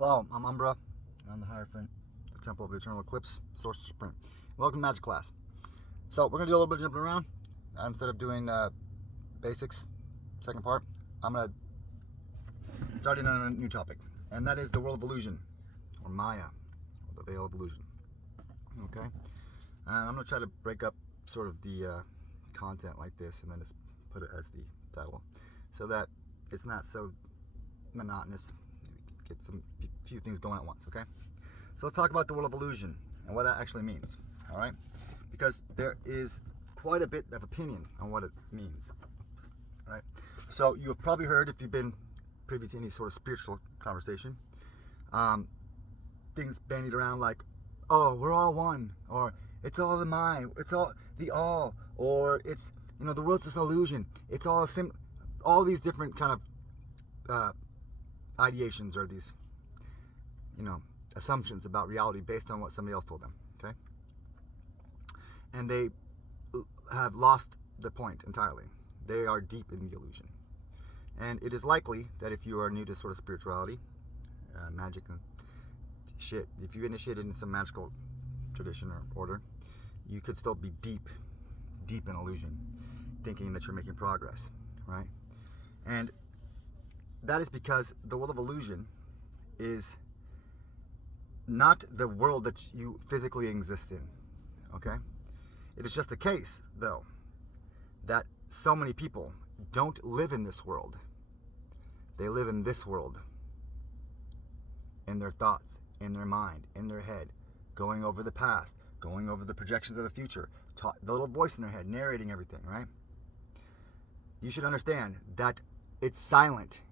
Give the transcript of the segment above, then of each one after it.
Hello, I'm Umbra. I'm the Hierophant, the Temple of the Eternal Eclipse, Source Supreme. Welcome to Magic Class. So we're going to do a little bit of jumping around. Instead of doing basics, second part, I'm going to start in on a new topic. And that is the world of illusion, or Maya, or the veil of illusion. Okay? I'm going to try to break up sort of the content like this and then just put it as the title so that it's not so monotonous. Get some few things going at once, okay? So let's talk about the world of illusion and what that actually means, all right? Because there is quite a bit of opinion on what it means, all right? So you have probably heard, if you've been privy to any sort of spiritual conversation, things bandied around like, oh, we're all one, or it's all the mind, it's all the all, or it's, the world's just an illusion. It's all all these different kind of ideations or these, assumptions about reality based on what somebody else told them, okay? And they have lost the point entirely. They are deep in the illusion. And it is likely that if you are new to sort of spirituality, magic and shit, if you initiated in some magical tradition or order, you could still be deep in illusion, thinking that you're making progress, right? And that is because the world of illusion is not the world that you physically exist in, okay? It is just the case, though, that so many people don't live in this world. They live in this world, in their thoughts, in their mind, in their head, going over the past, going over the projections of the future, the little voice in their head narrating everything, right? You should understand that it's silent.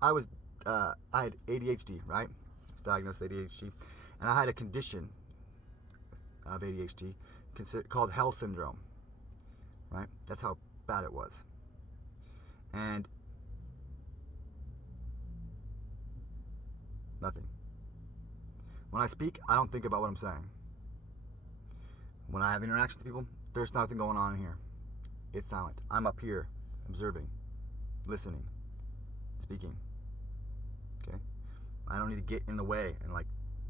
I had ADHD, right? I was diagnosed with ADHD, and I had a condition of ADHD called Hell syndrome, right? That's how bad it was. And nothing. When I speak, I don't think about what I'm saying. When I have interactions with people, there's nothing going on in here. It's silent. I'm up here, observing, listening, speaking. Okay? I don't need to get in the way and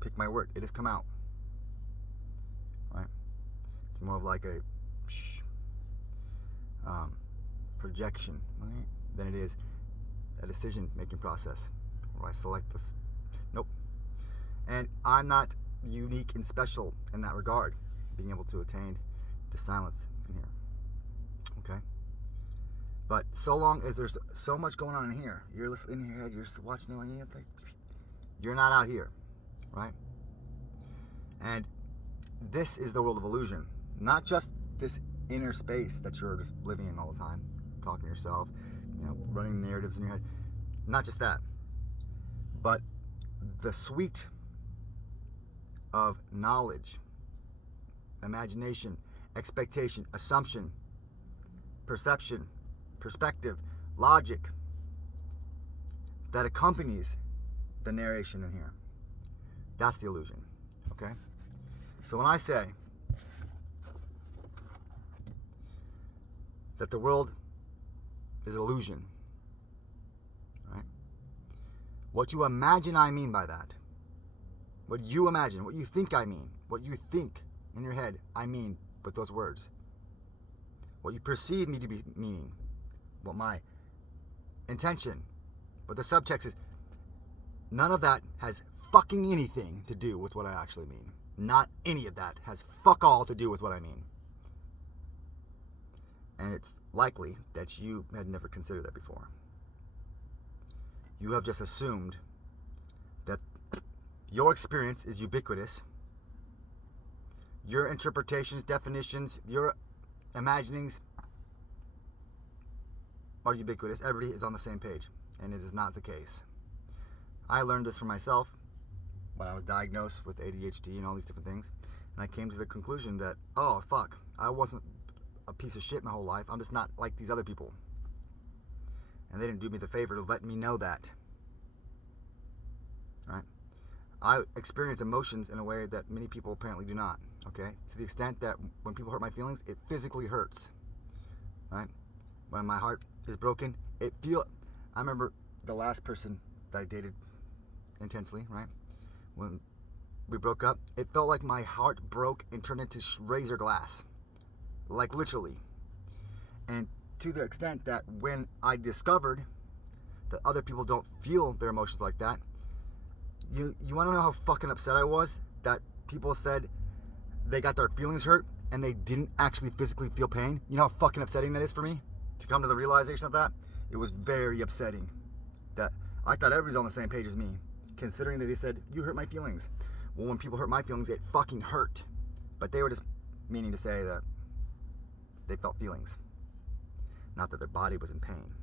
pick my word. It has come out. Right? It's more of like a projection, right, than it is a decision-making process where I select this. Nope. And I'm not unique and special in that regard, being able to attain the silence in here. Okay? But so long as there's so much going on in here, you're listening in your head, you're just watching it you're not out here, right? And this is the world of illusion. Not just this inner space that you're just living in all the time, talking to yourself, running narratives in your head. Not just that, but the suite of knowledge, imagination, expectation, assumption, perception, perspective, logic that accompanies the narration in here. That's the illusion, okay? So when I say that the world is illusion, right? What you imagine I mean by that, what you imagine, what you think I mean, what you think in your head I mean with those words, what you perceive me to be meaning, what my intention, what the subtext is, none of that has fucking anything to do with what I actually mean. Not any of that has fuck all to do with what I mean. And it's likely that you had never considered that before. You have just assumed that your experience is ubiquitous. Your interpretations, definitions, your imaginings are ubiquitous. Everybody is on the same page. And it is not the case. I learned this for myself when I was diagnosed with ADHD and all these different things. And I came to the conclusion that, oh, fuck, I wasn't a piece of shit my whole life. I'm just not like these other people. And they didn't do me the favor to let me know that. Right? I experience emotions in a way that many people apparently do not. Okay? To the extent that when people hurt my feelings, it physically hurts. Right? When my heart is broken, I remember the last person that I dated intensely, right? When we broke up, it felt like my heart broke and turned into razor glass. Like literally. And to the extent that when I discovered that other people don't feel their emotions like that, you want to know how fucking upset I was that people said they got their feelings hurt and they didn't actually physically feel pain? You know how fucking upsetting that is for me? To come to the realization of that? It was very upsetting that I thought everybody's on the same page as me, considering that they said, you hurt my feelings. Well, when people hurt my feelings, it fucking hurt. But they were just meaning to say that they felt feelings, not that their body was in pain.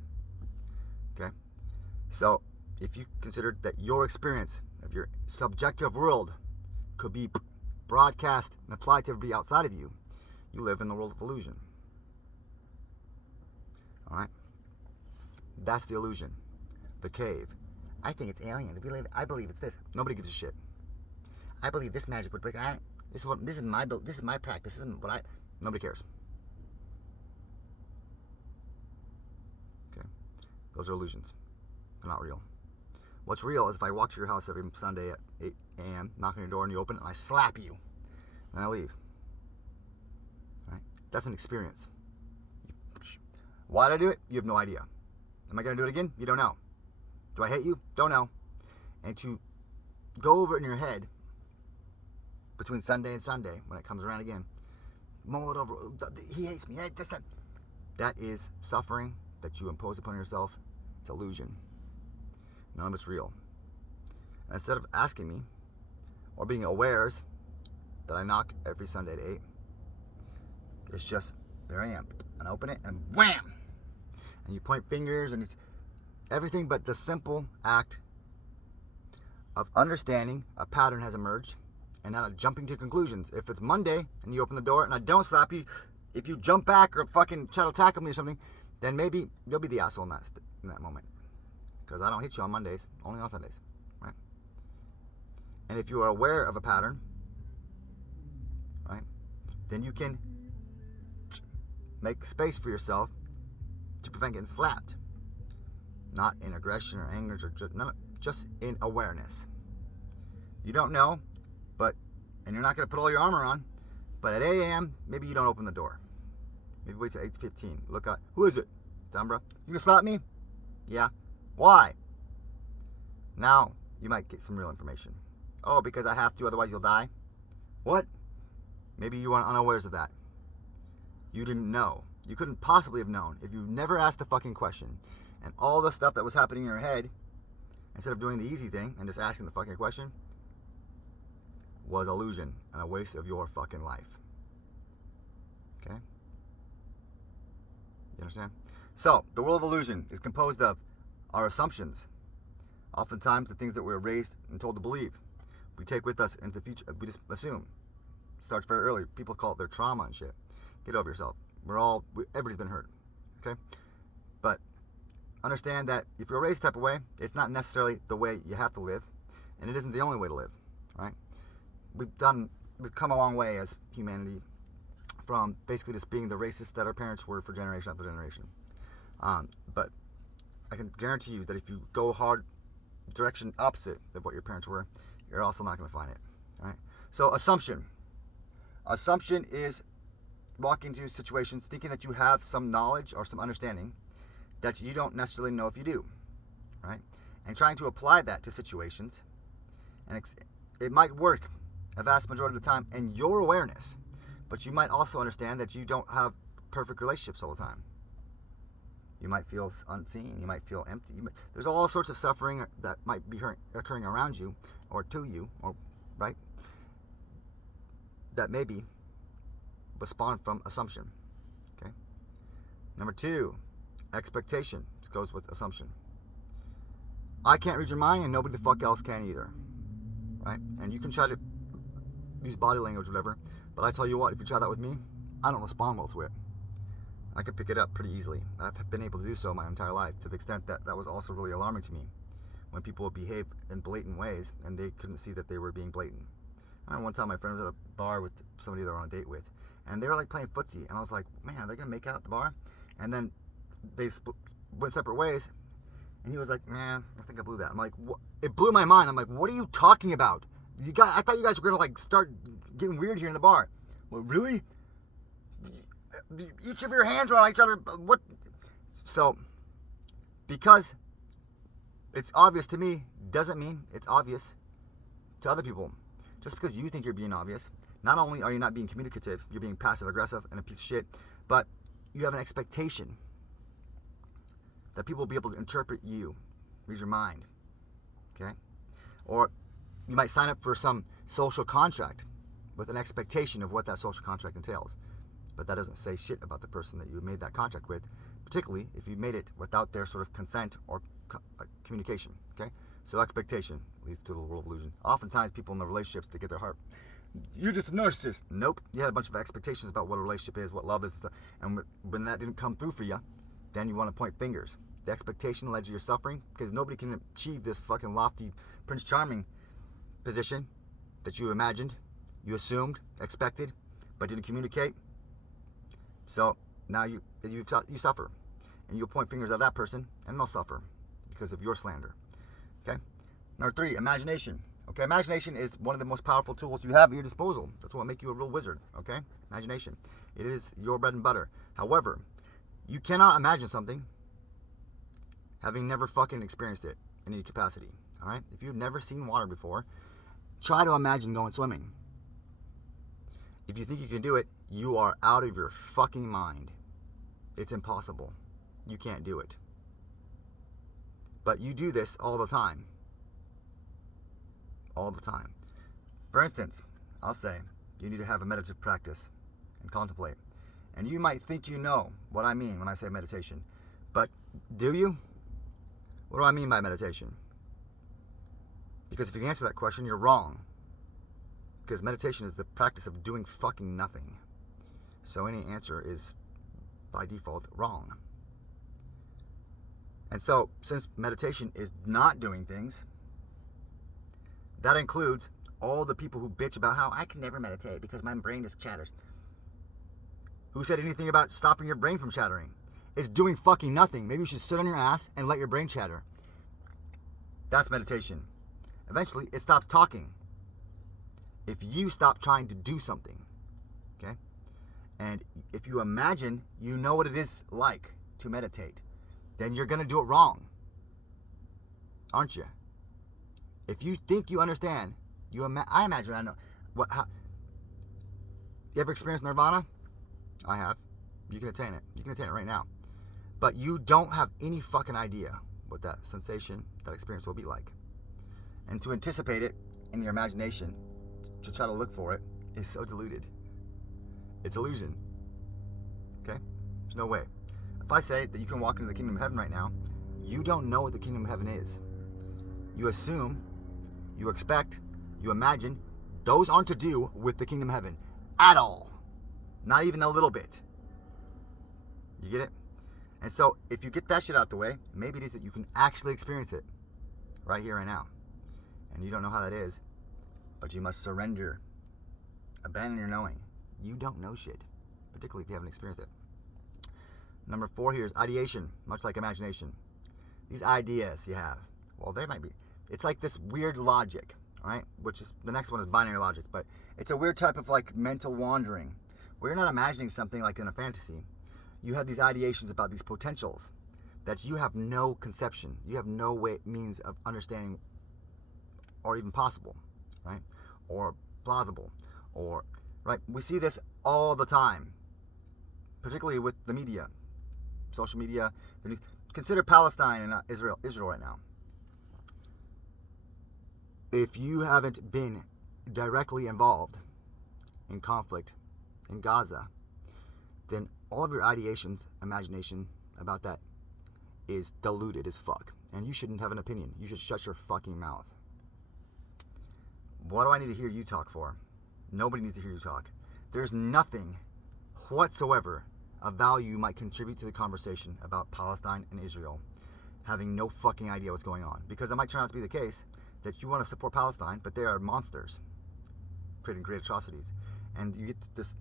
Okay? So, if you considered that your experience of your subjective world could be broadcast and applied to everybody outside of you, you live in the world of illusion. Alright? That's the illusion. The cave. I think it's aliens. I believe it's this. Nobody gives a shit. I believe this magic would break. This is my practice. This isn't what I. Nobody cares. Okay, those are illusions. They're not real. What's real is if I walk to your house every Sunday at 8 a.m., knock on your door, and you open it, and I slap you, and I leave. Right? That's an experience. Why did I do it? You have no idea. Am I going to do it again? You don't know. Do I hate you? Don't know. And to go over it in your head between Sunday and Sunday, when it comes around again, mull it over. He hates me. That is suffering that you impose upon yourself. It's illusion. None of it's real. And instead of asking me or being aware that I knock every Sunday at 8, it's just, there I am. And I open it and wham! And you point fingers and it's everything but the simple act of understanding a pattern has emerged and not jumping to conclusions. If it's Monday and you open the door and I don't slap you, if you jump back or fucking try to tackle me or something, then maybe you'll be the asshole in that moment. Because I don't hit you on Mondays, only on Sundays, right? And if you are aware of a pattern, right, then you can make space for yourself to prevent getting slapped. Not in aggression or anger, or just in awareness. You don't know, and you're not going to put all your armor on, but at 8 a.m., maybe you don't open the door. Maybe wait till 8:15. Look out. Who is it? It's Umbra. You gonna slap me? Yeah. Why? Now, you might get some real information. Oh, because I have to, otherwise you'll die? What? Maybe you weren't unawares of that. You didn't know. You couldn't possibly have known if you never asked the fucking question. And all the stuff that was happening in your head, instead of doing the easy thing and just asking the fucking question, was illusion and a waste of your fucking life. Okay? You understand? So, the world of illusion is composed of our assumptions. Oftentimes, the things that we're raised and told to believe, we take with us into the future. We just assume. It starts very early. People call it their trauma and shit. Get over yourself. Everybody's been hurt. Okay? But understand that if you're raised a type of way, it's not necessarily the way you have to live, and it isn't the only way to live. Right? We've come a long way as humanity from basically just being the racists that our parents were for generation after generation. But I can guarantee you that if you go hard direction opposite of what your parents were, you're also not going to find it. All right? So assumption. Assumption is walking into situations thinking that you have some knowledge or some understanding that you don't necessarily know if you do. Right? And trying to apply that to situations. And it might work a vast majority of the time in your awareness. But you might also understand that you don't have perfect relationships all the time. You might feel unseen. You might feel empty. There's all sorts of suffering that might be occurring around you or to you, or right? That maybe was spawned from assumption. Okay. Number 2, expectation. This goes with assumption. I can't read your mind, and nobody the fuck else can either. Right? And you can try to use body language or whatever, but I tell you what, if you try that with me, I don't respond well to it. I can pick it up pretty easily. I've been able to do so my entire life, to the extent that that was also really alarming to me when people would behave in blatant ways and they couldn't see that they were being blatant. I remember one time my friend was at a bar with somebody they were on a date with, and they were like playing footsie, and I was like, man, they're gonna make out at the bar? And then they went separate ways, And he was like, man, I think I blew that. I'm like, what? It blew my mind. I'm like, what are you talking about? I thought you guys were going to like start getting weird here in the bar. Well, really? Each of your hands are on each other. What? So, because it's obvious to me, doesn't mean it's obvious to other people. Just because you think you're being obvious, not only are you not being communicative, you're being passive aggressive and a piece of shit, but you have an expectation that people will be able to interpret you, read your mind, okay? Or you might sign up for some social contract with an expectation of what that social contract entails, but that doesn't say shit about the person that you made that contract with, particularly if you made it without their sort of consent or communication, okay? So expectation leads to the world illusion. Oftentimes people in the relationships, they get their heart, you're just a narcissist. Nope. You had a bunch of expectations about what a relationship is, what love is, and when that didn't come through for you, then you want to point fingers. The expectation led to your suffering, because nobody can achieve this fucking lofty Prince Charming position that you imagined, you assumed, expected, but didn't communicate. So now you suffer, and you'll point fingers at that person, and they'll suffer because of your slander. Okay. Number 3, imagination. Okay, imagination is one of the most powerful tools you have at your disposal. That's what makes you a real wizard, okay? Imagination. It is your bread and butter. However, you cannot imagine something having never fucking experienced it in any capacity, all right? If you've never seen water before, try to imagine going swimming. If you think you can do it, you are out of your fucking mind. It's impossible. You can't do it. But you do this all the time. All the time. For instance, I'll say you need to have a meditative practice and contemplate. And you might think you know what I mean when I say meditation. But do you? What do I mean by meditation? Because if you answer that question, you're wrong. Because meditation is the practice of doing fucking nothing. So any answer is, by default, wrong. And so, since meditation is not doing things, that includes all the people who bitch about how I can never meditate because my brain just chatters. Who said anything about stopping your brain from chattering? It's doing fucking nothing. Maybe you should sit on your ass and let your brain chatter. That's meditation. Eventually, it stops talking. If you stop trying to do something, okay? And if you imagine you know what it is like to meditate, then you're going to do it wrong. Aren't you? If you think you understand, I imagine I know. You ever experienced nirvana? I have. You can attain it. You can attain it right now. But you don't have any fucking idea what that sensation, that experience will be like. And to anticipate it in your imagination, to try to look for it, is so deluded. It's illusion. Okay? There's no way. If I say that you can walk into the kingdom of heaven right now, you don't know what the kingdom of heaven is. You assume, you expect, you imagine, those aren't to do with the kingdom of heaven at all. Not even a little bit. You get it? And so, if you get that shit out the way, maybe it is that you can actually experience it right here, right now. And you don't know how that is, but you must surrender. Abandon your knowing. You don't know shit, particularly if you haven't experienced it. Number 4 here is ideation, much like imagination. These ideas you have, well, they might be. It's like this weird logic, all right? Which is, the next one is binary logic, but it's a weird type of like mental wandering where you're not imagining something like in a fantasy. You have these ideations about these potentials that you have no conception. You have no means of understanding or even possible, right? Or plausible, or, right? We see this all the time, particularly with the media, social media. Consider Palestine and Israel right now. If you haven't been directly involved in conflict in Gaza, then all of your ideations, imagination about that is diluted as fuck. And you shouldn't have an opinion. You should shut your fucking mouth. What do I need to hear you talk for? Nobody needs to hear you talk. There's nothing whatsoever of value you might contribute to the conversation about Palestine and Israel, having no fucking idea what's going on. Because it might turn out to be the case that you want to support Palestine, but they are monsters creating great atrocities. And you get this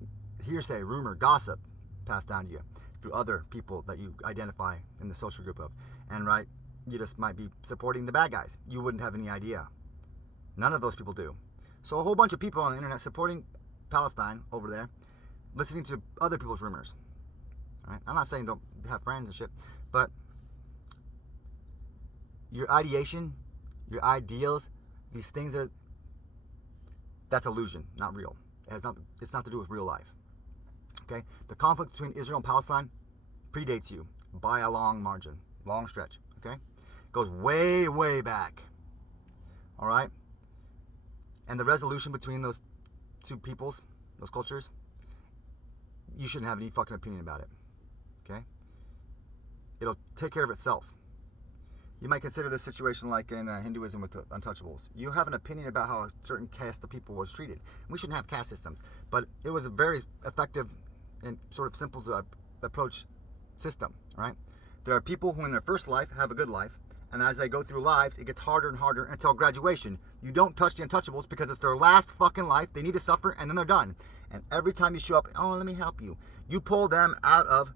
hearsay, rumor, gossip passed down to you through other people that you identify in the social group of. And right, You just might be supporting the bad guys. You wouldn't have any idea. None of those people do. So a whole bunch of people on the internet supporting Palestine over there, listening to other people's rumors. All right? I'm not saying don't have friends and shit, but your ideation, your ideals, these things that's illusion, not real. It's not to do with real life. Okay? The conflict between Israel and Palestine predates you by a long margin, long stretch. Okay? Goes way, way back. All right? And the resolution between those two peoples, those cultures, you shouldn't have any fucking opinion about it. Okay? It'll take care of itself. You might consider this situation like in Hinduism with the untouchables. You have an opinion about how a certain caste of people was treated. We shouldn't have caste systems, but it was a very effective and sort of simple to approach system, right? There are people who in their first life have a good life, and as they go through lives, it gets harder and harder until graduation. You don't touch the untouchables because it's their last fucking life. They need to suffer, and then they're done. And every time you show up, oh, let me help you, you pull them out of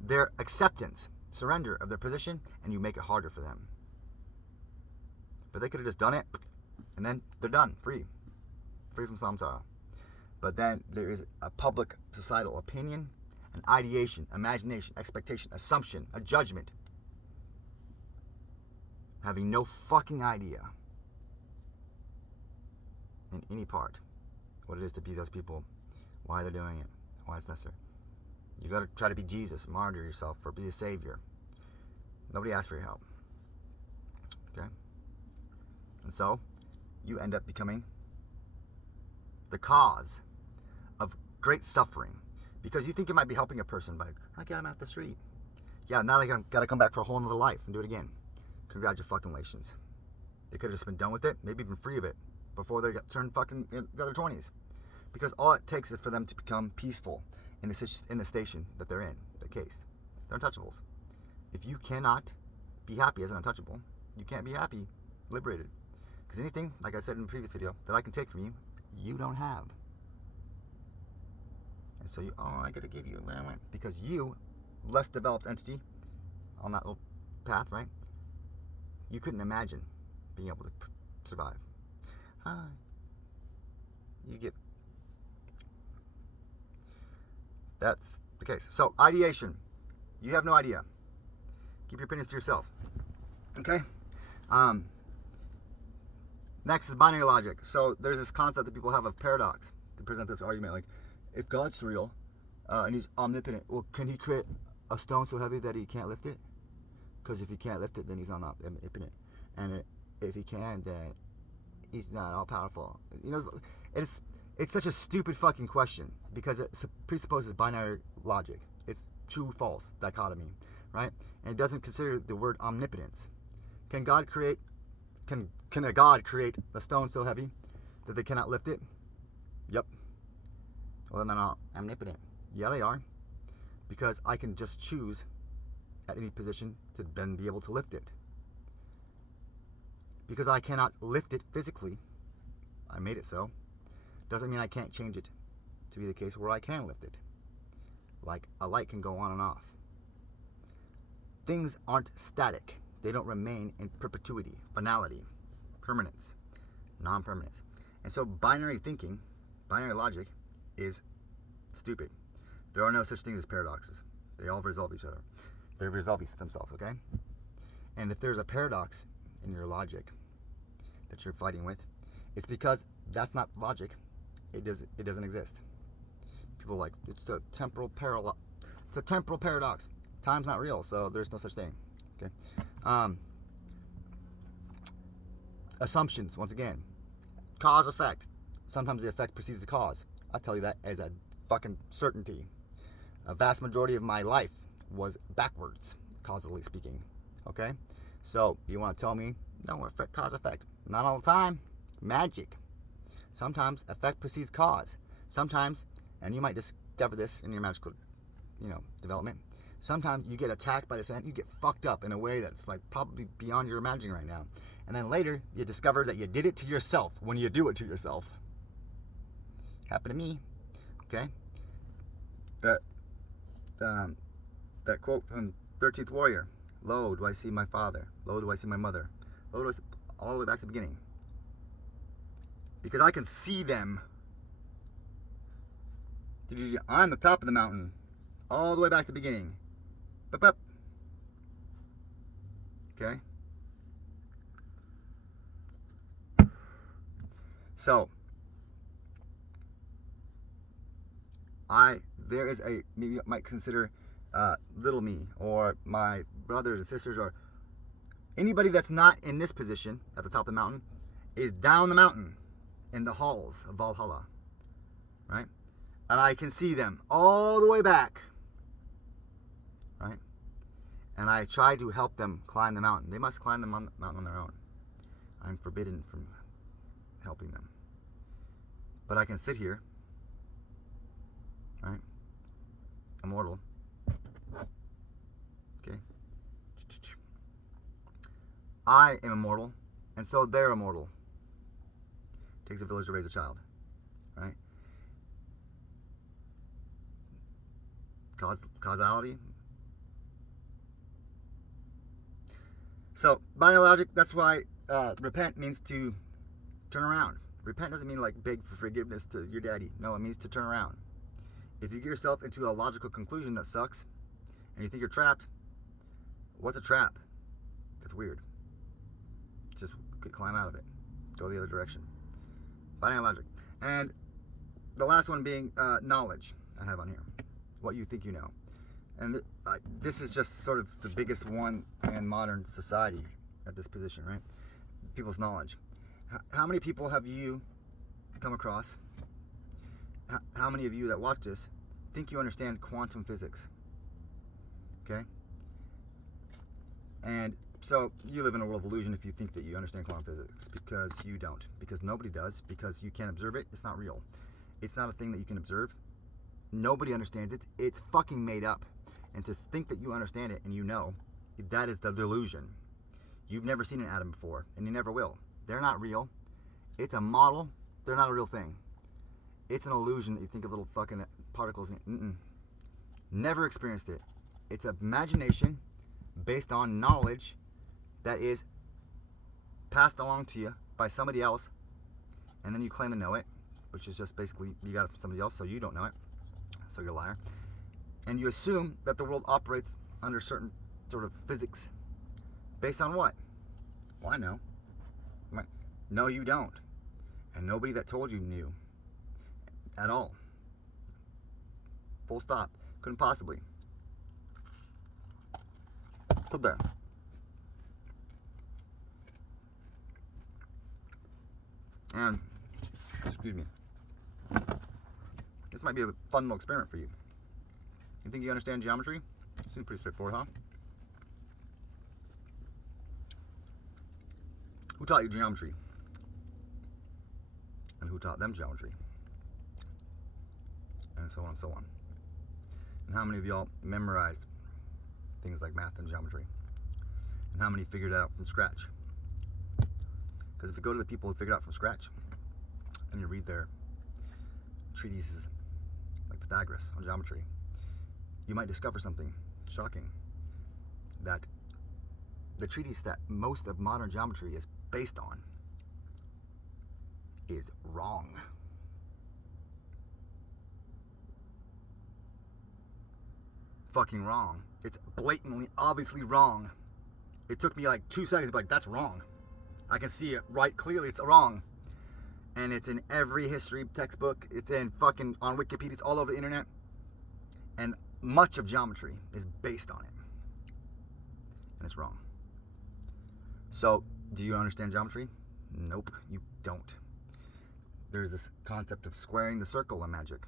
their acceptance, surrender of their position, and you make it harder for them. But they could have just done it, and then they're done, free from samsara. But then there is a public societal opinion, an ideation, imagination, expectation, assumption, a judgment, having no fucking idea in any part what it is to be those people, why they're doing it, why it's necessary. You got to try to be Jesus, martyr yourself, or be a savior. Nobody asks for your help. Okay? And so, you end up becoming the cause of great suffering. Because you think you might be helping a person by, I got him off the street. Yeah, now they got to come back for a whole nother life and do it again. Congratulations. They could have just been done with it, maybe even free of it, before they turned fucking in their 20s. Because all it takes is for them to become peaceful in the station that they're in, the case. They're untouchables. If you cannot be happy as an untouchable, you can't be happy, liberated. Because anything, like I said in the previous video, that I can take from you, you don't have. And so I gotta give you, because you, less developed entity on that little path, right? You couldn't imagine being able to survive. You get. That's the case. So, ideation. You have no idea. Keep your opinions to yourself. Okay? Next is binary logic. So, there's this concept that people have of paradox. They present this argument like, if God's real and he's omnipotent, well, can he create a stone so heavy that he can't lift it? Because if he can't lift it, then he's not omnipotent. And if he can, then he's not all powerful. You know, it's such a stupid fucking question because it presupposes binary logic. It's true, false dichotomy, right? And it doesn't consider the word omnipotence. Can God create? Can a God create a stone so heavy that they cannot lift it? Yep. Well, then they're not omnipotent. Yeah, they are, because I can just choose at any position to then be able to lift it. Because I cannot lift it physically, I made it so, doesn't mean I can't change it to be the case where I can lift it. Like a light can go on and off. Things aren't static. They don't remain in perpetuity, finality, permanence, non-permanence. And so binary thinking, binary logic, is stupid. There are no such things as paradoxes. They all resolve each other. They resolve themselves, okay? And if there's a paradox in your logic that you're fighting with, it's because that's not logic. It doesn't exist. People are like, it's a temporal paradox. Time's not real, so there's no such thing. Okay. Assumptions, once again. Cause effect. Sometimes the effect precedes the cause. I'll tell you that as a fucking certainty. A vast majority of my life was backwards, causally speaking. Okay? So, you want to tell me, no, effect, cause, effect. Not all the time. Magic. Sometimes effect precedes cause. Sometimes, and you might discover this in your magical, development. Sometimes you get attacked by this ant, you get fucked up in a way that's like probably beyond your imagining right now. And then later, you discover that you did it to yourself when you do it to yourself. Happened to me. Okay? That quote from 13th Warrior. Lo, do I see my father? Lo, do I see my mother? Lo, do I see, all the way back to the beginning. Because I can see them. I'm the top of the mountain. All the way back to the beginning. Up. Okay? So, there is a, maybe you might consider little me, or my brothers and sisters, or anybody that's not in this position at the top of the mountain is down the mountain in the halls of Valhalla, right? And I can see them all the way back, right? And I try to help them climb the mountain. They must climb the mountain on their own. I'm forbidden from helping them. But I can sit here, right? Immortal. Okay? I am immortal, and so they're immortal. It takes a village to raise a child, right? Causality. So, by logic, that's why repent means to turn around. Repent doesn't mean like beg for forgiveness to your daddy. No, it means to turn around. If you get yourself into a logical conclusion that sucks, and you think you're trapped, what's a trap? It's weird. Just climb out of it. Go the other direction. Binary logic. And the last one being knowledge, I have on here. What you think you know. And this is just sort of the biggest one in modern society at this position, right? People's knowledge. How many people have you come across? How many of you that watch this think you understand quantum physics? Okay? And so you live in a world of illusion if you think that you understand quantum physics, because you don't. Because nobody does. Because you can't observe it. It's not real. It's not a thing that you can observe. Nobody understands it. It's fucking made up. And to think that you understand it and you know, that is the delusion. You've never seen an atom before, and you never will. They're not real. It's a model. They're not a real thing. It's an illusion that you think of little fucking particles. Never experienced it. It's an imagination based on knowledge that is passed along to you by somebody else, and then you claim to know it, which is just basically you got it from somebody else, so you don't know it, so you're a liar. And you assume that the world operates under certain sort of physics. Based on what? Well, I know. No, you don't. And nobody that told you knew. At all. Full stop. Couldn't possibly. Put there. And, excuse me. This might be a fun little experiment for you. You think you understand geometry? Seems pretty straightforward, huh? Who taught you geometry? And who taught them geometry? And so on and so on. And how many of y'all memorized things like math and geometry? And how many figured it out from scratch? Because if you go to the people who figured it out from scratch, and you read their treatises, like Pythagoras on geometry, you might discover something shocking. That the treatise that most of modern geometry is based on is wrong. Fucking wrong. It's blatantly, obviously wrong. It took me like 2 seconds to be like, that's wrong. I can see it right clearly, it's wrong. And it's in every history textbook. It's in fucking, on Wikipedia, it's all over the internet. And much of geometry is based on it. And it's wrong. So, do you understand geometry? Nope, you don't. There's this concept of squaring the circle in magic.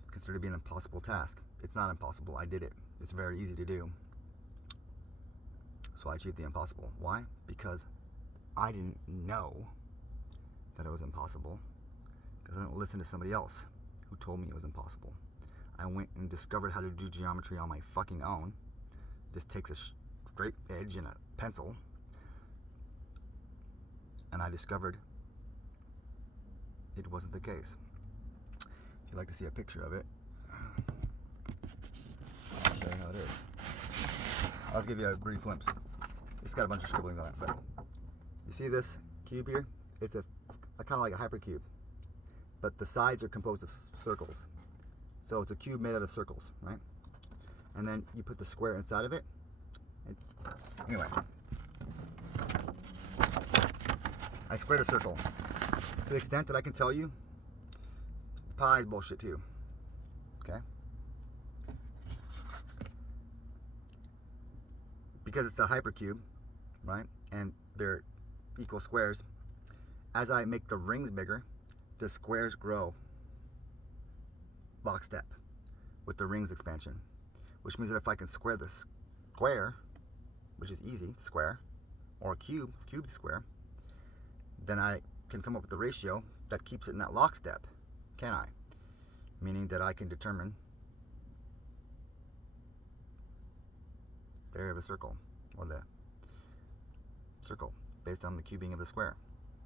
It's considered to be an impossible task. It's not impossible. I did it. It's very easy to do. So I achieved the impossible. Why? Because I didn't know that it was impossible. Because I didn't listen to somebody else who told me it was impossible. I went and discovered how to do geometry on my fucking own. Just takes a straight edge and a pencil. And I discovered it wasn't the case. If you'd like to see a picture of it, I'll show you how it is. I'll just give you a brief glimpse. It's got a bunch of scribblings on it, but you see this cube here? It's a kind of like a hypercube, but the sides are composed of circles. So it's a cube made out of circles, right? And then you put the square inside of it. Anyway, I squared a circle. To the extent that I can tell you, pi is bullshit too. Okay? Because it's a hypercube, right? And they're equal squares. As I make the rings bigger, the squares grow lockstep with the rings expansion. Which means that if I can square the square, which is easy, square, or a cubed square, then I can come up with a ratio that keeps it in that lockstep, can I? Meaning that I can determine the area of a circle, or the circle, based on the cubing of the square.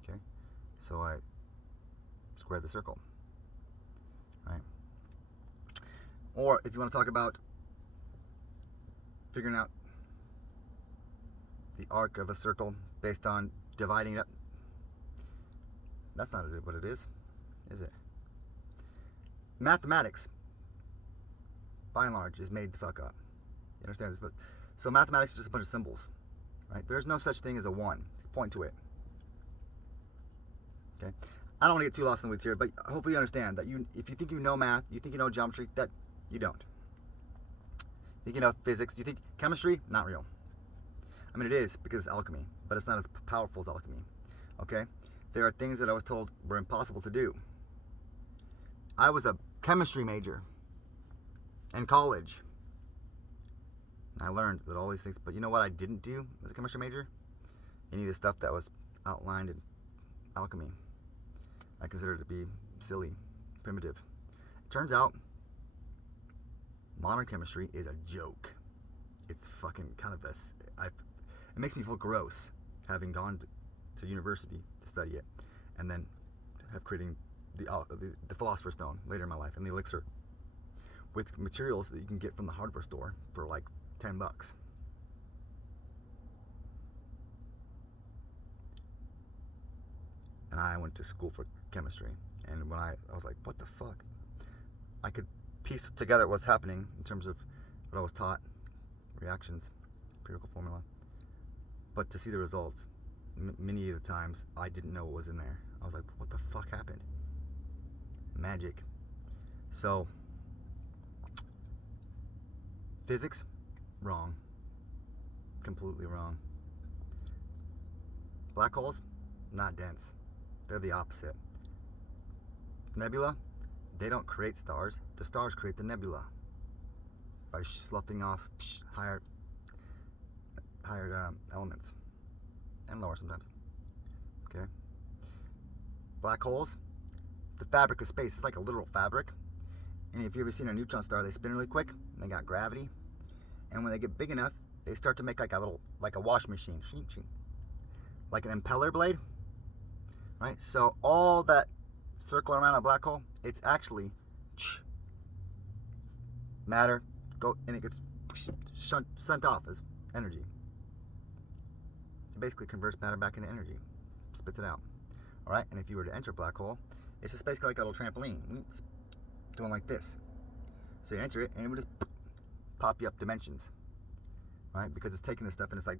Okay, so I square the circle, right? Or if you want to talk about figuring out the arc of a circle based on dividing it up, that's not what it is it? Mathematics, by and large, is made the fuck up. You understand this? So mathematics is just a bunch of symbols, right? There's no such thing as a 1. Point to it. Okay? I don't want to get too lost in the weeds here, but hopefully you understand that if you think you know math, you think you know geometry, that you don't. You think you know physics, you think chemistry, not real. I mean, it is because it's alchemy, but it's not as powerful as alchemy. Okay? There are things that I was told were impossible to do. I was a chemistry major in college. I learned that all these things, but you know what I didn't do as a chemistry major? Any of the stuff that was outlined in alchemy. I consider it to be silly, primitive. It turns out modern chemistry is a joke. It's fucking kind of it makes me feel gross having gone to university to study it, and then have creating the Philosopher's Stone later in my life, and the elixir with materials that you can get from the hardware store for like $10. And I went to school for chemistry, and when I was like, what the fuck? I could piece together what's happening in terms of what I was taught, reactions, empirical formula, but to see the results, many of the times I didn't know what was in there. I was like, what the fuck happened? Magic. So physics, wrong. Completely wrong. Black holes, not dense. They're the opposite. Nebula, they don't create stars. The stars create the nebula by sloughing off higher elements, and lower sometimes. Okay. Black holes, the fabric of space is like a literal fabric. And if you've ever seen a neutron star, they spin really quick, and they got gravity. And when they get big enough, they start to make like a wash machine, like an impeller blade, right? So all that circle around a black hole, it's actually matter, and it gets sent off as energy. It basically converts matter back into energy, spits it out. All right, and if you were to enter a black hole, it's just basically like a little trampoline, doing like this. So you enter it, and it would just pop you up dimensions, right? Because it's taking this stuff and it's like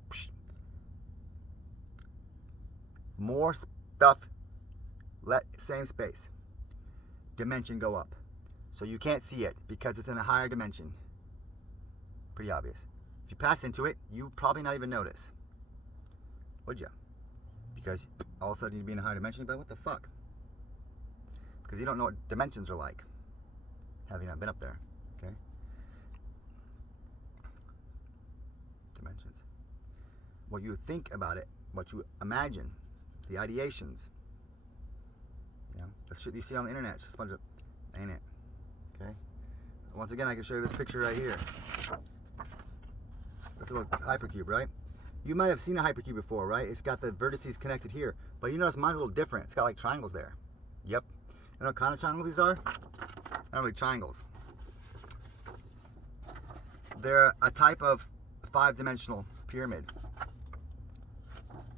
more stuff, same space, dimension go up. So you can't see it because it's in a higher dimension. Pretty obvious. If you pass into it, you probably not even notice, would you? Because all of a sudden you'd be in a higher dimension, but what the fuck? Because you don't know what dimensions are like, having not been up there. Okay. Dimensions. What you think about it, what you imagine, the ideations. You know, the shit you see on the internet, it's just a bunch of, ain't it? Okay. Once again, I can show you this picture right here. This little hypercube, right? You might have seen a hypercube before, right? It's got the vertices connected here, but you notice mine's a little different. It's got like triangles there. Yep. You know what kind of triangles these are? Not really triangles. They're a type of 5-dimensional pyramid,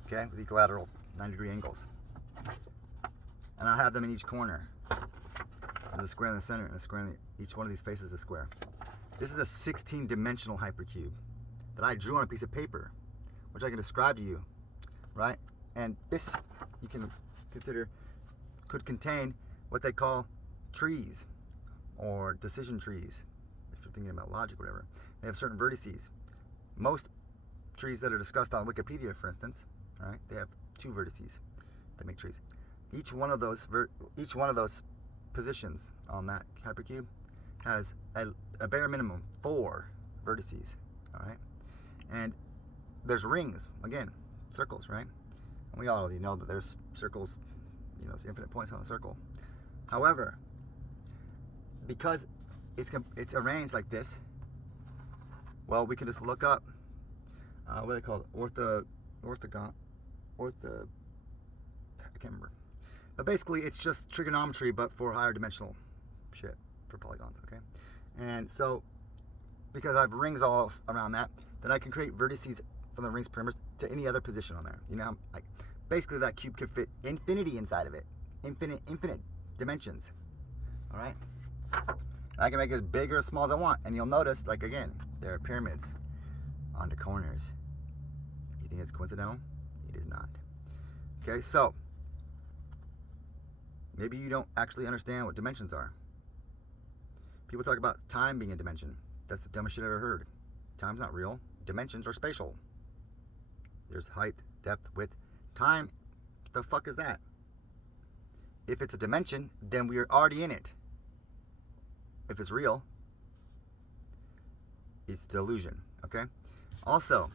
okay, with equilateral 90-degree angles. And I'll have them in each corner. There's a square in the center and a square in each one of these faces is a square. This is a 16-dimensional hypercube that I drew on a piece of paper, which I can describe to you, right? And this, you can consider, could contain what they call trees or decision trees, if you're thinking about logic or whatever. They have certain vertices. Most trees that are discussed on Wikipedia, for instance, right, they have 2 vertices that make trees. Each one of those positions on that hypercube has a bare minimum 4 vertices, all right? And there's rings, again, circles, right? And we already know that there's circles, you know, there's infinite points on a circle. However, because it's arranged like this, well, we can just look up, what do they call it? I can't remember. But basically, it's just trigonometry, but for higher dimensional shit, for polygons, okay? And so, because I have rings all around that, then I can create vertices from the rings perimeters to any other position on there. You know, like, basically that cube could fit infinity inside of it. Infinite dimensions, all right? I can make it as big or as small as I want, and you'll notice, like, again, there are pyramids on the corners. You think it's coincidental? It is not. Okay, so maybe you don't actually understand what dimensions are. People talk about time being a dimension. That's the dumbest shit I've ever heard. Time's not real. Dimensions are spatial. There's height, depth, width. Time, the fuck is that? If it's a dimension, then we are already in it. If it's real, it's the illusion, okay? Also,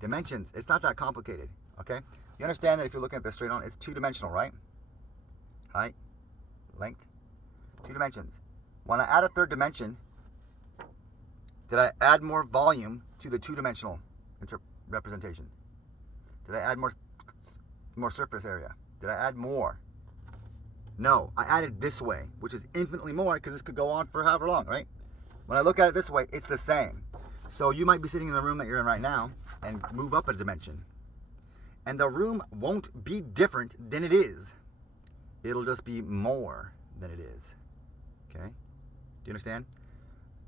dimensions, it's not that complicated, okay? You understand that if you're looking at this straight on, it's 2-dimensional, right? Height, length, 2 dimensions. When I add a 3rd dimension, did I add more volume to the 2-dimensional representation? Did I add more surface area? Did I add more? No, I added this way, which is infinitely more because this could go on for however long, right? When I look at it this way, it's the same. So you might be sitting in the room that you're in right now and move up a dimension. And the room won't be different than it is. It'll just be more than it is. Okay? Do you understand?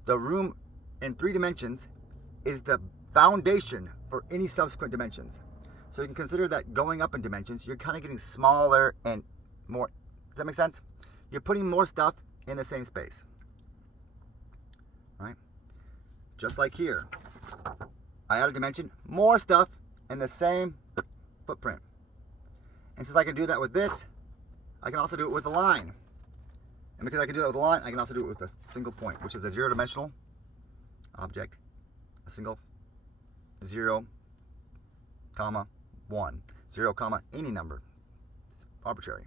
The room in 3 dimensions is the foundation for any subsequent dimensions. So you can consider that going up in dimensions, you're kind of getting smaller and more. Does that make sense? You're putting more stuff in the same space. Right? Just like here. I add a dimension, more stuff in the same footprint. And since I can do that with this, I can also do it with a line. And because I can do that with a line, I can also do it with a single point, which is a 0-dimensional object. A single 0, comma, 1. 0, comma, any number. It's arbitrary.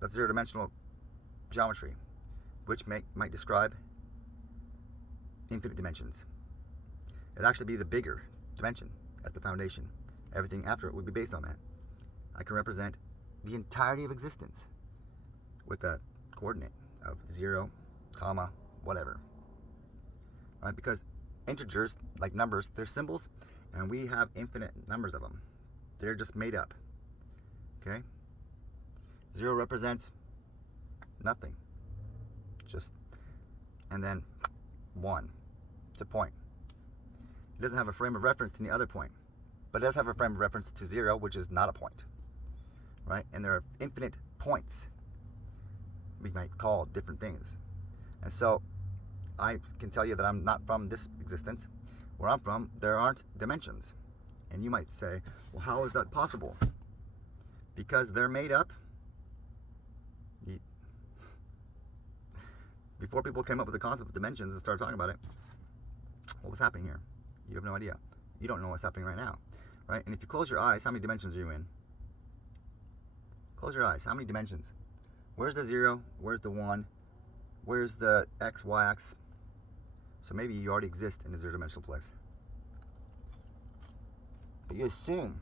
That's 0-dimensional geometry, which might describe infinite dimensions. It'd actually be the bigger dimension as the foundation. Everything after it would be based on that. I can represent the entirety of existence with a coordinate of 0, comma, whatever. Right? Because integers, like numbers, they're symbols, and we have infinite numbers of them. They're just made up. Okay? 0 represents nothing. Just, and then 1. It's a point. It doesn't have a frame of reference to any other point, but it does have a frame of reference to 0, which is not a point. Right? And there are infinite points we might call different things. And so I can tell you that I'm not from this existence. Where I'm from, there aren't dimensions. And you might say, well, how is that possible? Because they're made up. Before people came up with the concept of dimensions and started talking about it, what was happening here? You have no idea. You don't know what's happening right now, right? And if you close your eyes, how many dimensions are you in? Close your eyes. How many dimensions? Where's the 0? Where's the 1? Where's the x, y axis? So maybe you already exist in a 0-dimensional place. But you assume.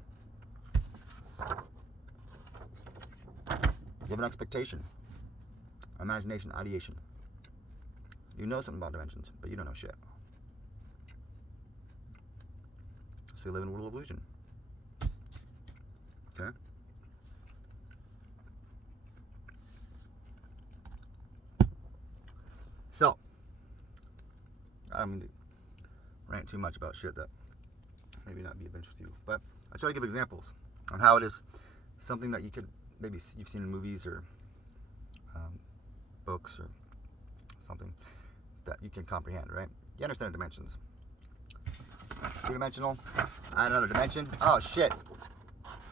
You have an expectation, imagination, ideation. You know something about dimensions, but you don't know shit. we live in a world of illusion. Okay? So, I don't mean to rant too much about shit that maybe not be of interest to you, but I try to give examples on how it is something that you could, maybe you've seen in movies or books or something that you can comprehend, right? You understand dimensions. Two-dimensional, add another dimension. Oh shit.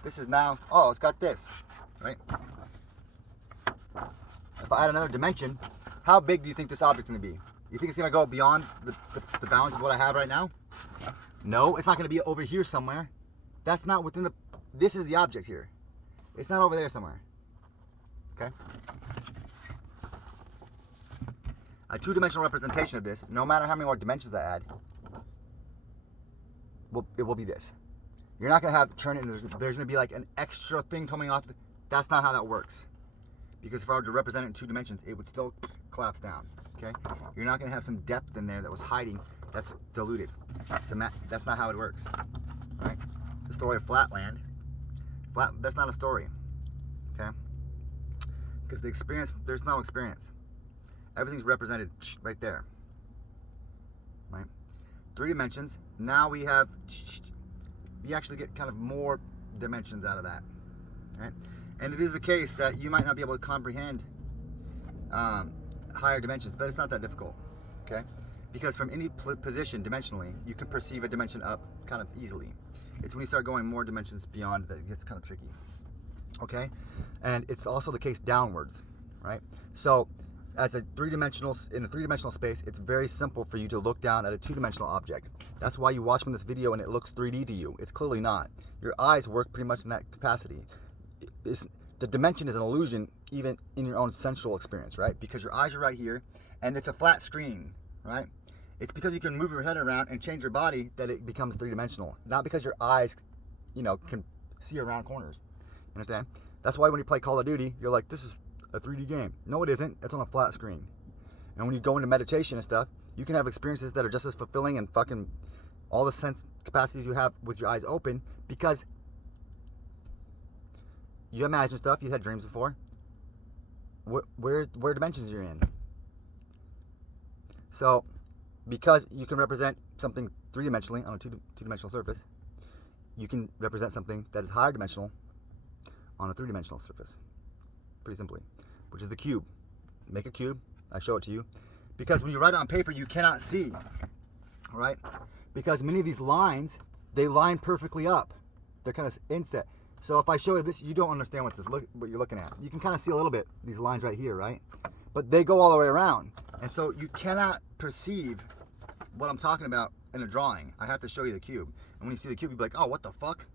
This is now, oh, it's got this, right? If I add another dimension, how big do you think this object's going to be? You think it's going to go beyond the bounds of what I have right now? No, it's not going to be over here somewhere. That's not within the, this is the object here. It's not over there somewhere. Okay? A two-dimensional representation of this, no matter how many more dimensions I add, it will be this. You're not going to have turn it, and there's going to be like an extra thing coming off. That's not how that works. Because if I were to represent it in 2 dimensions, it would still collapse down. Okay? You're not going to have some depth in there that was hiding that's diluted. That's not how it works. Right? The story of Flatland. That's not a story. Okay? Because the experience, there's no experience. Everything's represented right there. Right? 3 dimensions. Now we actually get kind of more dimensions out of that. Right? And it is the case that you might not be able to comprehend higher dimensions, but it's not that difficult. Okay? Because from any position dimensionally, you can perceive a dimension up kind of easily. It's when you start going more dimensions beyond that it gets kind of tricky. Okay? And it's also the case downwards, right? So as in a 3-dimensional space, it's very simple for you to look down at a 2-dimensional object. That's why you watch this video and it looks 3D to you. It's clearly not. Your eyes work pretty much in that capacity. The dimension is an illusion even in your own sensual experience, right? Because your eyes are right here and it's a flat screen, right? It's because you can move your head around and change your body that it becomes 3-dimensional. Not because your eyes, can see around corners. You understand? That's why when you play Call of Duty, you're like, this is a 3D game. No, it isn't. It's on a flat screen. And when you go into meditation and stuff, you can have experiences that are just as fulfilling and fucking all the sense capacities you have with your eyes open because you imagine stuff. You had dreams before. Where dimensions you're in. So, because you can represent something 3-dimensionally on a 2-dimensional surface, you can represent something that is higher dimensional on a 3-dimensional surface. Pretty simply. Which is the cube. Make a cube. I show it to you. Because when you write it on paper, you cannot see. Right? Because many of these lines, they line perfectly up. They're kind of inset. So if I show you this, you don't understand what you're looking at. You can kind of see a little bit, these lines right here, right? But they go all the way around. And so you cannot perceive what I'm talking about in a drawing. I have to show you the cube. And when you see the cube, you'll be like, oh, what the fuck?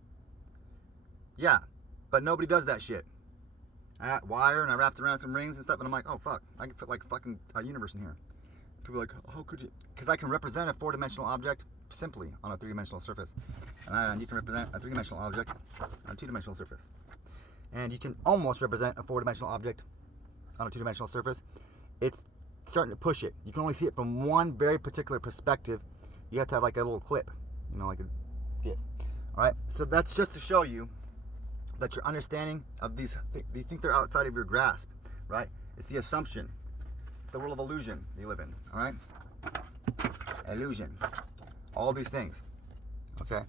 Yeah, but nobody does that shit. I got wire and I wrapped around some rings and stuff, and I'm like, oh, fuck. I can fit like fucking a universe in here. People are like, how could you? Because I can represent a 4-dimensional object simply on a 3-dimensional surface. And you can represent a 3-dimensional object on a 2-dimensional surface. And you can almost represent a 4-dimensional object on a 2-dimensional surface. It's starting to push it. You can only see it from one very particular perspective. You have to have like a little clip, like a dip. All right, so that's just to show you that your understanding of these, you think they're outside of your grasp, right? It's the assumption. It's the world of illusion you live in, all right? Illusion. All these things, okay?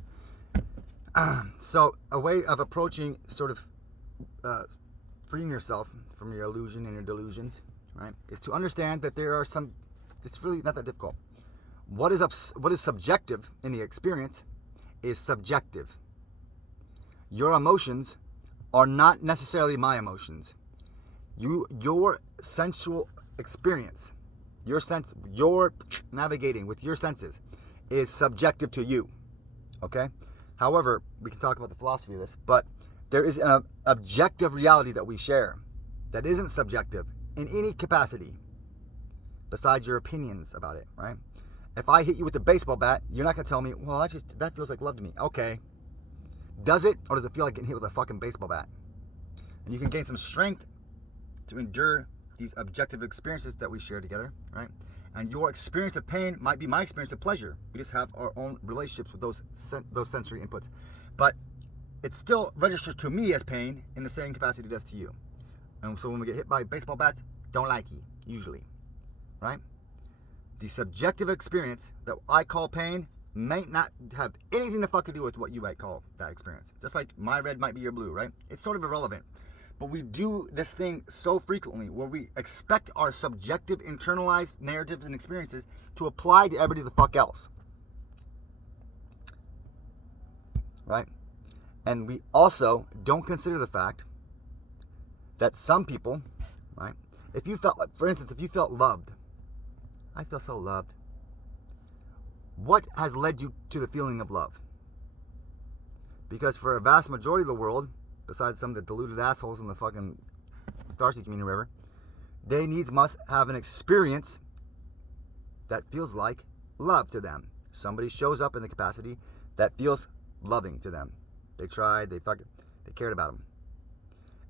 So a way of approaching sort of freeing yourself from your illusion and your delusions, right, is to understand that there are some, it's really not that difficult. What is subjective in the experience is subjective. Your emotions are not necessarily my emotions. Your sensual experience, your navigating with your senses is subjective to you, okay? However, we can talk about the philosophy of this, but there is an objective reality that we share that isn't subjective in any capacity besides your opinions about it, right? If I hit you with a baseball bat, you're not going to tell me, well, that feels like love to me. Okay. Does it, or does it feel like getting hit with a fucking baseball bat? And you can gain some strength to endure these objective experiences that we share together, right? And your experience of pain might be my experience of pleasure. We just have our own relationships with those sensory inputs. But it still registers to me as pain in the same capacity it does to you. And so when we get hit by baseball bats, don't like you, usually. Right? The subjective experience that I call pain may not have anything to fucking do with what you might call that experience. Just like my red might be your blue, right? It's sort of irrelevant. But we do this thing so frequently where we expect our subjective internalized narratives and experiences to apply to everybody the fuck else. Right? And we also don't consider the fact that some people, right? If you felt, for instance, if you felt loved, I feel so loved. What has led you to the feeling of love? Because for a vast majority of the world, besides some of the deluded assholes in the fucking Starseed community or whatever, they needs must have an experience that feels like love to them. Somebody shows up in the capacity that feels loving to them. They tried, they cared about them.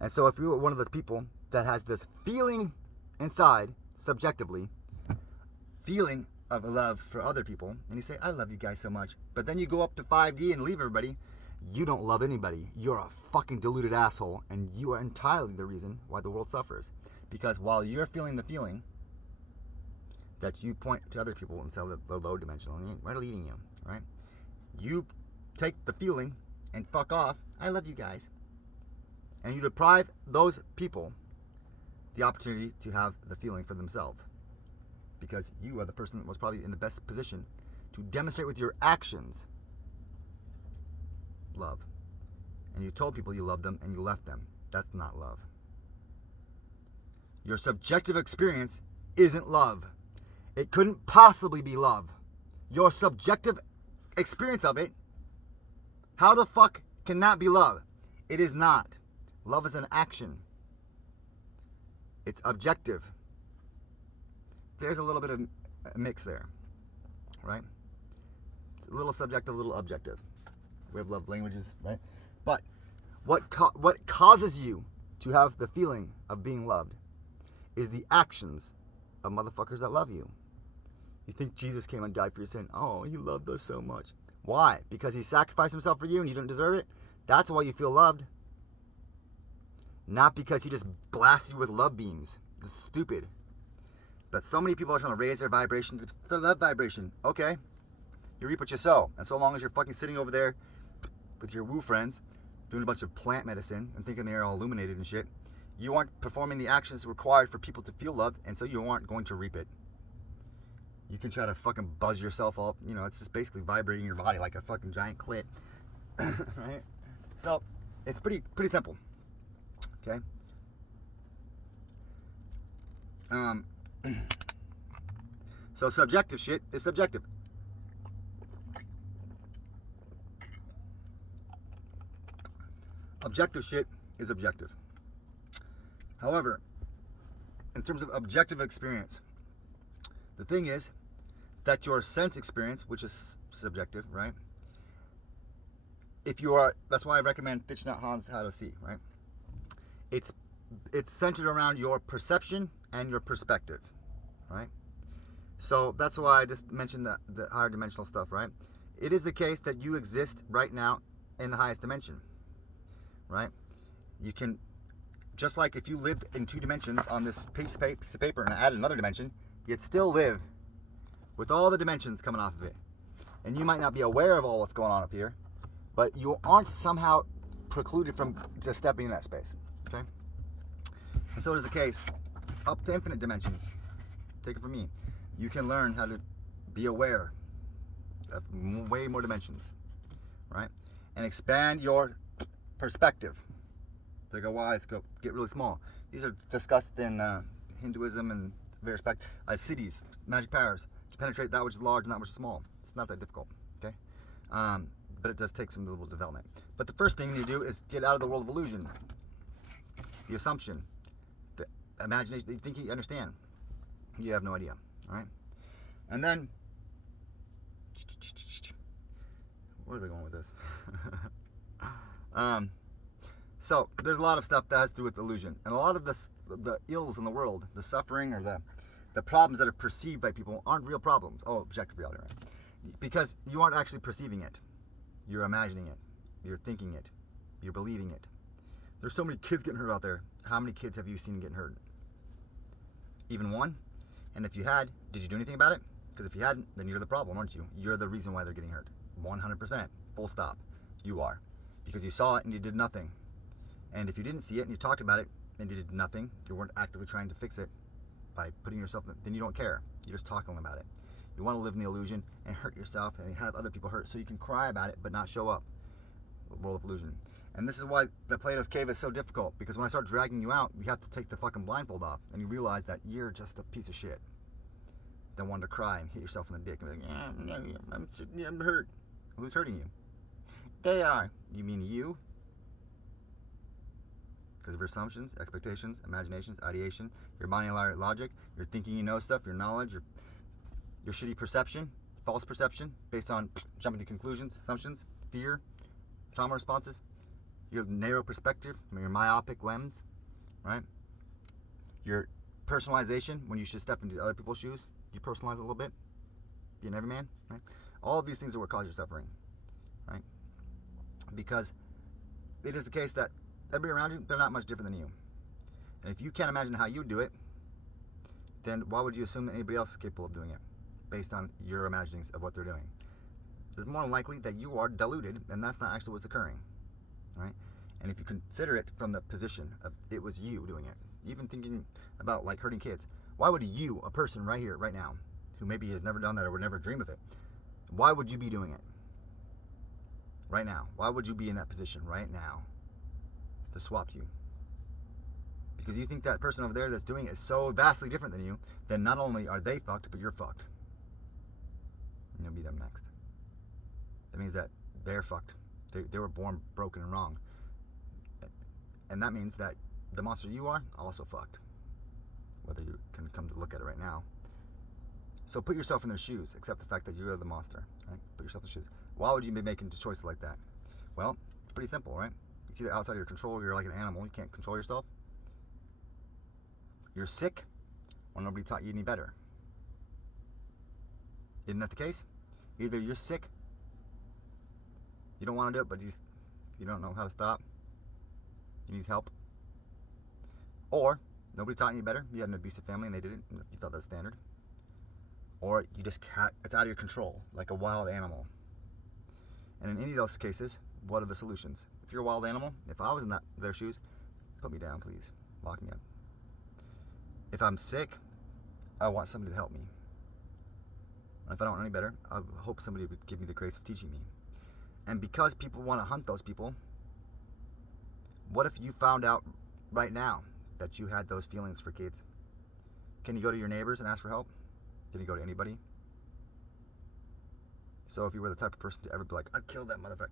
And so if you were one of the people that has this feeling inside, subjectively, feeling of love for other people, and you say, I love you guys so much, but then you go up to 5D and leave everybody, you don't love anybody. You're a fucking deluded asshole, and you are entirely the reason why the world suffers. Because while you're feeling the feeling that you point to other people and say they're low dimensional, and we're leading you, right? You take the feeling and fuck off, I love you guys. And you deprive those people the opportunity to have the feeling for themselves. Because you are the person that was probably in the best position to demonstrate with your actions love. And you told people you loved them and you left them. That's not love. Your subjective experience isn't love. It couldn't possibly be love. Your subjective experience of it, how the fuck can that be love? It is not. Love is an action. It's objective. There's a little bit of a mix there, right? It's a little subjective, a little objective. We have love languages, right? But what causes you to have the feeling of being loved is the actions of motherfuckers that love you. You think Jesus came and died for your sin? Oh, he loved us so much. Why? Because he sacrificed himself for you and you didn't deserve it? That's why you feel loved. Not because he just blasts you with love beams. It's stupid. But so many people are trying to raise their vibration to the love vibration. Okay. You reap what you sow. And so long as you're fucking sitting over there with your woo friends doing a bunch of plant medicine and thinking they're all illuminated and shit, you aren't performing the actions required for people to feel loved, and so you aren't going to reap it. You can try to fucking buzz yourself up. You know, it's just basically vibrating your body like a fucking giant clit. Right? So, it's pretty simple. Okay? So subjective shit is subjective. Objective shit is objective. However, in terms of objective experience, the thing is that your sense experience, which is subjective, right? That's why I recommend Thich Nhat Hanh's How to See, right? It's centered around your perception and your perspective, right? So that's why I just mentioned the higher dimensional stuff, right? It is the case that you exist right now in the highest dimension, right? You can, just like if you lived in 2 dimensions on this piece of paper and added another dimension, you'd still live with all the dimensions coming off of it. And you might not be aware of all what's going on up here, but you aren't somehow precluded from just stepping in that space, okay? And so it is the case up to infinite dimensions. Take it from me. You can learn how to be aware of way more dimensions, right? And expand your perspective. Take a wide scope, get really small. These are discussed in Hinduism and various cities, magic powers, to penetrate that which is large and that which is small. It's not that difficult, okay? But it does take some little development. But the first thing you do is get out of the world of illusion, the assumption, the imagination that you think you understand. You have no idea, all right? And then, where is I going with this? So there's a lot of stuff that has to do with illusion, and a lot of the ills in the world, the suffering or the the problems that are perceived by people aren't real problems. Oh, objective reality, right? Because you aren't actually perceiving it. You're imagining it. You're thinking it. You're believing it. There's so many kids getting hurt out there. How many kids have you seen getting hurt? Even one? And if you had, did you do anything about it? Because if you hadn't, then you're the problem, aren't you? You're the reason why they're getting hurt. 100%. Full stop. You are. Because you saw it and you did nothing. And if you didn't see it and you talked about it and you did nothing, you weren't actively trying to fix it by putting yourself in, then you don't care. You're just talking about it. You want to live in the illusion and hurt yourself and have other people hurt so you can cry about it but not show up. The world of illusion. And this is why the Plato's Cave is so difficult, because when I start dragging you out, you have to take the fucking blindfold off and you realize that you're just a piece of shit that wanted to cry and hit yourself in the dick and be like, I'm hurt. Who's hurting you? They are. You mean you? Because of your assumptions, expectations, imaginations, ideation, your binary logic, your thinking you know stuff, your knowledge, your shitty perception, false perception based on jumping to conclusions, assumptions, fear, trauma responses, your narrow perspective, your myopic lens, right? Your personalization, when you should step into other people's shoes, you personalize a little bit, be an everyman, right? All of these things are what cause your suffering, right? Because it is the case that everybody around you, they're not much different than you. And if you can't imagine how you do it, then why would you assume that anybody else is capable of doing it based on your imaginings of what they're doing? It's more likely that you are deluded and that's not actually what's occurring, right? And if you consider it from the position of it was you doing it, even thinking about like hurting kids, why would you, a person right here, right now, who maybe has never done that or would never dream of it, why would you be doing it right now? Why would you be in that position right now to swap you? Because you think that person over there that's doing it is so vastly different than you, then not only are they fucked, but you're fucked. And you'll be them next. That means that they're fucked. They were born broken and wrong. And that means that the monster you are also fucked. Whether you can come to look at it right now. So put yourself in their shoes. Accept the fact that you're the monster. Right? Put yourself in their shoes. Why would you be making choices like that? Well, it's pretty simple, right? It's either outside of your control or you're like an animal. You can't control yourself. You're sick or nobody taught you any better. Isn't that the case? Either you're sick, you don't want to do it, but you don't know how to stop. You need help. Or nobody taught you any better. You had an abusive family and they did it. You thought that was standard. Or you just can't, it's out of your control, like a wild animal. And in any of those cases, what are the solutions? If you're a wild animal, if I was in their shoes, put me down, please. Lock me up. If I'm sick, I want somebody to help me. And if I don't know any better, I hope somebody would give me the grace of teaching me. And because people want to hunt those people, what if you found out right now that you had those feelings for kids? Can you go to your neighbors and ask for help? Can you go to anybody? So if you were the type of person to ever be like, I'd kill that motherfucker,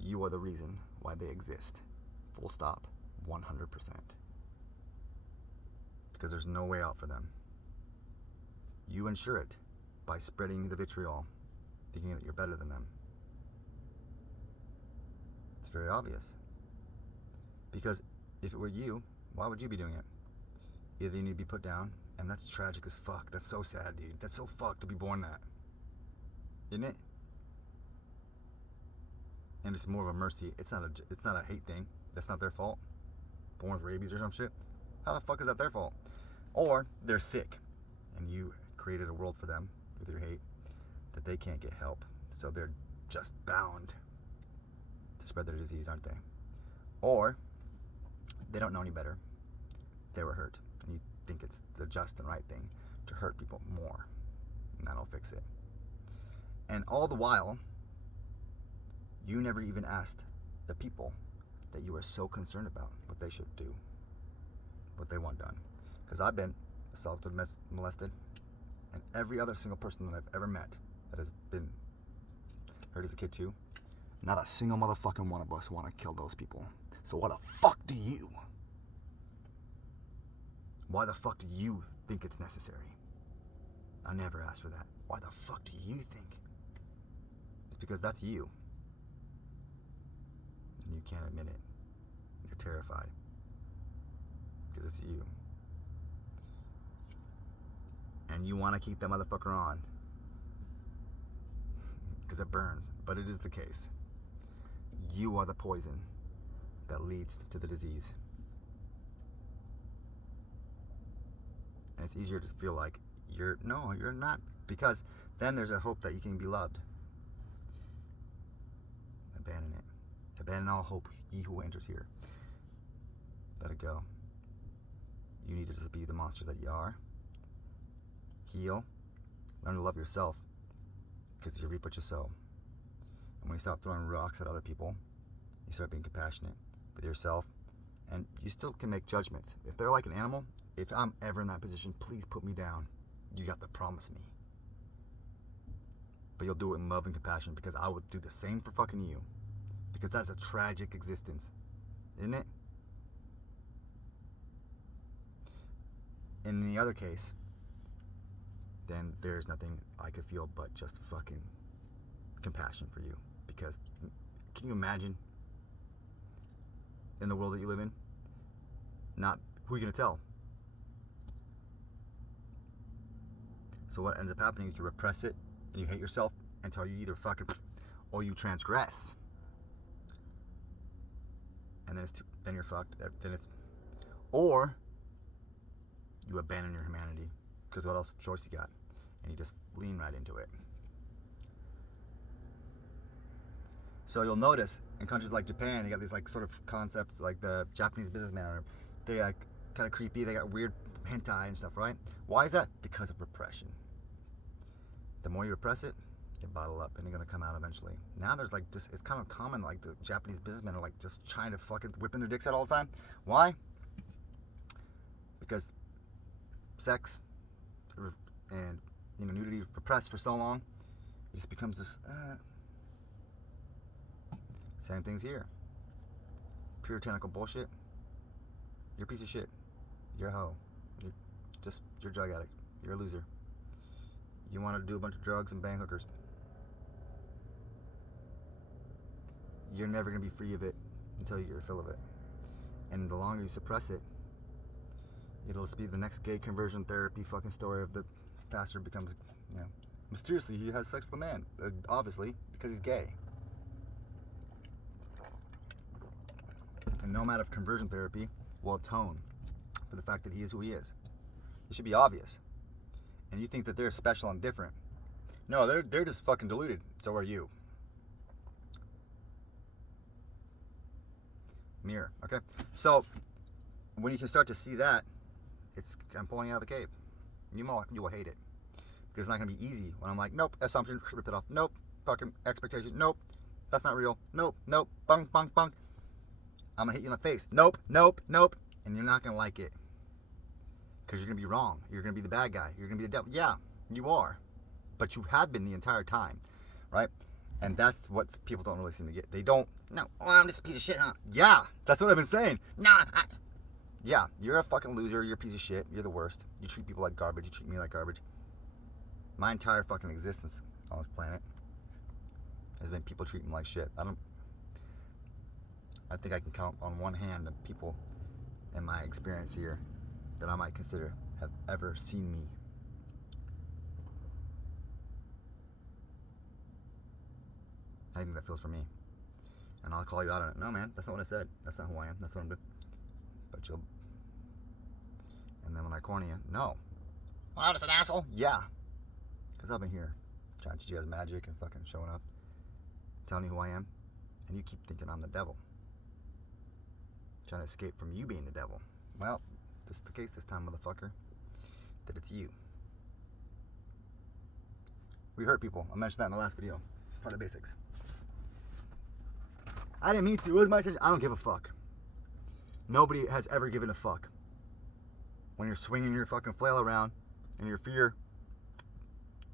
you are the reason why they exist. Full stop. 100%. Because there's no way out for them. You ensure it by spreading the vitriol, thinking that you're better than them. It's very obvious. Because if it were you, why would you be doing it? Either you need to be put down, and that's tragic as fuck. That's so sad, dude. That's so fucked to be born that. Isn't it? And it's more of a mercy. It's not a hate thing. That's not their fault. Born with rabies or some shit. How the fuck is that their fault? Or they're sick, and you created a world for them with your hate that they can't get help. So they're just bound to spread their disease, aren't they? Or they don't know any better. They were hurt, and you think it's the just and right thing to hurt people more, and that'll fix it. And all the while, you never even asked the people that you are so concerned about what they should do, what they want done. Because I've been assaulted, molested, and every other single person that I've ever met that has been hurt as a kid too, not a single motherfucking one of us want to kill those people. So why the fuck do you? Why the fuck do you think it's necessary? I never asked for that. Why the fuck do you think? It's because that's you. And you can't admit it. You're terrified. Because it's you. and you want to keep that motherfucker on because it burns, but it is the case. You are the poison that leads to the disease. And it's easier to feel like you're not, because then there's a hope that you can be loved. Abandon it. Abandon all hope, ye who enters here. Let it go. You need to just be the monster that you are. Heal. Learn to love yourself, because you reap what you sow. And when you stop throwing rocks at other people, you start being compassionate with yourself, and you still can make judgments. If they're like an animal, if I'm ever in that position, please put me down. You got to promise me. But you'll do it in love and compassion, because I would do the same for fucking you. Because that's a tragic existence, isn't it? In the other case, then there's nothing I could feel but just fucking compassion for you. Because can you imagine, in the world that you live in, not who are you gonna tell? So what ends up happening is you repress it and you hate yourself until you either fucking, or you transgress, and then you're fucked. Then it's, or you abandon your humanity, because what else choice you got, and you just lean right into it. So you'll notice in countries like Japan, you got these like sort of concepts, like the Japanese businessman, they like kind of creepy, they got weird hentai and stuff, right? Why is that? Because of repression. The more you repress it, you bottle up, and you're gonna come out eventually. Now there's like just, it's kind of common, like the Japanese businessmen are like just trying to fucking whipping their dicks out all the time. Why? Because sex and nudity repressed for so long, it just becomes this. Same things here. Puritanical bullshit. You're a piece of shit. You're a hoe. You're a drug addict. You're a loser. You want to do a bunch of drugs and bang hookers. You're never going to be free of it until you get your fill of it. And the longer you suppress it, it'll just be the next gay conversion therapy fucking story of the pastor becomes, mysteriously he has sex with a man. Obviously, because he's gay. And no amount of conversion therapy will atone for the fact that he is who he is. It should be obvious. And you think that they're special and different. No, they're just fucking deluded. So are you. Mirror. Okay? So, when you can start to see that, I'm pulling you out of the cave. You will hate it. Because it's not going to be easy when I'm like, nope, assumption, rip it off. Nope, fucking expectation. Nope, that's not real. Nope, bunk. I'm going to hit you in the face. Nope. And you're not going to like it. Because you're going to be wrong. You're going to be the bad guy. You're going to be the devil. Yeah, you are. But you have been the entire time. Right? And that's what people don't really seem to get. They don't, I'm just a piece of shit, huh? Yeah, that's what I've been saying. Yeah, you're a fucking loser. You're a piece of shit. You're the worst. You treat people like garbage. You treat me like garbage. My entire fucking existence on this planet has been people treating me like shit. I think I can count on one hand the people in my experience here that I might consider have ever seen me. I think that feels for me. And I'll call you out on it. No, man, that's not what I said. That's not who I am. That's what I'm doing. But you'll... And then when I corner you, no. Well, I'm just an asshole? Yeah. Because I've been here trying to teach you guys magic and fucking showing up, telling you who I am, and you keep thinking I'm the devil. Trying to escape from you being the devil. Well, this is the case this time, motherfucker. That it's you. We hurt people. I mentioned that in the last video. Part of the basics. I didn't mean to. It was my intention. I don't give a fuck. Nobody has ever given a fuck. When you're swinging your fucking flail around in your fear,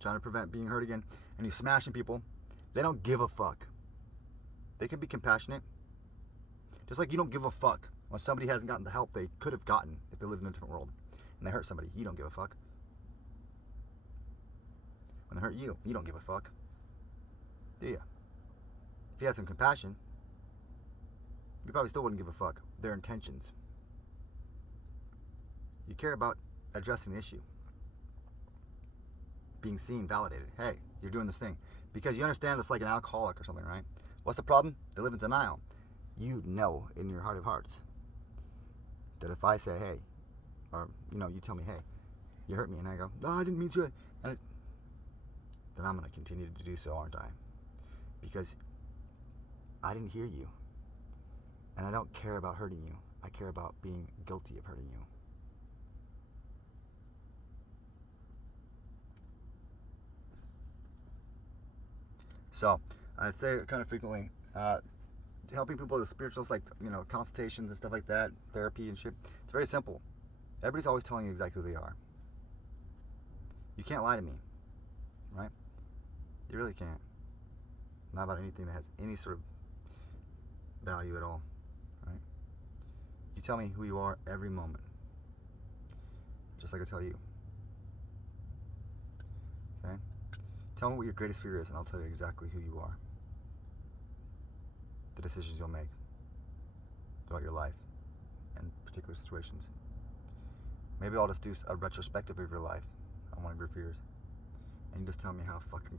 trying to prevent being hurt again, and you're smashing people, they don't give a fuck. They can be compassionate. Just like you don't give a fuck when somebody hasn't gotten the help they could have gotten if they lived in a different world. And they hurt somebody, you don't give a fuck. When they hurt you, you don't give a fuck. Do you? If you had some compassion, you probably still wouldn't give a fuck. Their intentions. You care about addressing the issue. being seen, validated. Hey, you're doing this thing. Because you understand it's like an alcoholic or something, right? What's the problem? They live in denial. You know in your heart of hearts that if I say, hey, or, you tell me, hey, you hurt me, and I go, no, I didn't mean to, then I'm going to continue to do so, aren't I? Because I didn't hear you. And I don't care about hurting you. I care about being guilty of hurting you. So, I say kind of frequently, helping people with spirituals, like, consultations and stuff like that, therapy and shit. It's very simple. Everybody's always telling you exactly who they are. You can't lie to me, right? You really can't. Not about anything that has any sort of value at all, right? You tell me who you are every moment, just like I tell you. Okay? Tell me what your greatest fear is, and I'll tell you exactly who you are. The decisions you'll make throughout your life and particular situations. Maybe I'll just do a retrospective of your life on one of your fears, and you just tell me how fucking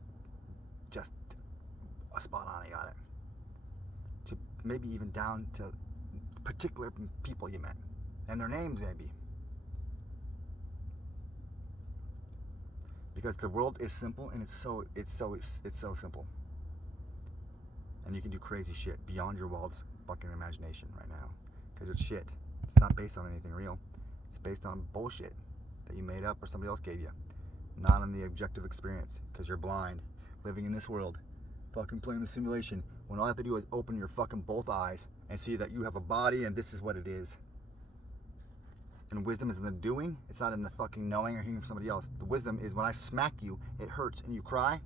just a spot on you got it. To maybe even down to particular people you met and their names, maybe. Because the world is simple, and it's so simple. And you can do crazy shit beyond your wildest fucking imagination right now. Because it's shit. It's not based on anything real. It's based on bullshit that you made up or somebody else gave you. Not on the objective experience. Because you're blind, living in this world, fucking playing the simulation, when all I have to do is open your fucking both eyes and see that you have a body and this is what it is. And wisdom is in the doing. It's not in the fucking knowing or hearing from somebody else. The wisdom is when I smack you, it hurts and you cry.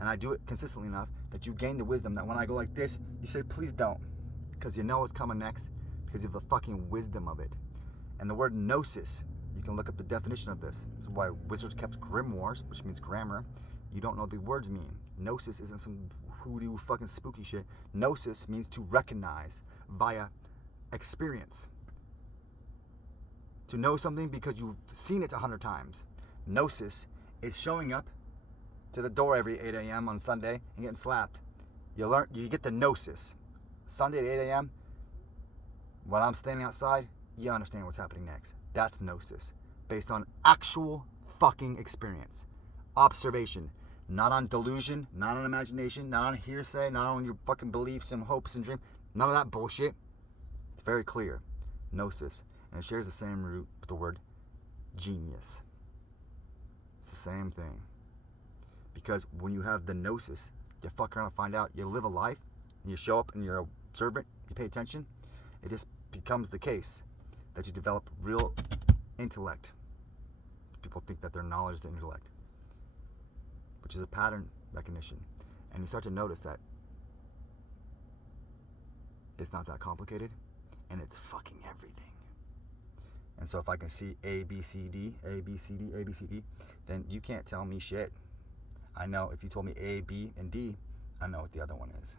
And I do it consistently enough that you gain the wisdom that when I go like this, you say, please don't. Because you know what's coming next. Because you have the fucking wisdom of it. And the word gnosis, you can look up the definition of this. This is why wizards kept grimoires, which means grammar. You don't know what the words mean. Gnosis isn't some hoodoo fucking spooky shit. Gnosis means to recognize via experience. To know something because you've seen it 100 times. Gnosis is showing up to the door every 8 a.m. on Sunday and getting slapped. You get the gnosis. Sunday at 8 a.m., when I'm standing outside, you understand what's happening next. That's gnosis. Based on actual fucking experience. Observation. Not on delusion, not on imagination, not on hearsay, not on your fucking beliefs and hopes and dreams. None of that bullshit. It's very clear. Gnosis. And it shares the same root with the word genius. It's the same thing. Because when you have the gnosis, you fuck around and find out, you live a life, and you show up and you're observant, you pay attention, it just becomes the case that you develop real intellect. People think that their knowledge is the intellect, which is a pattern recognition. And you start to notice that it's not that complicated, and it's fucking everything. And so if I can see A, B, C, D, A, B, C, D, A, B, C, D, then you can't tell me shit. I know if you told me A, B, and D, I know what the other one is.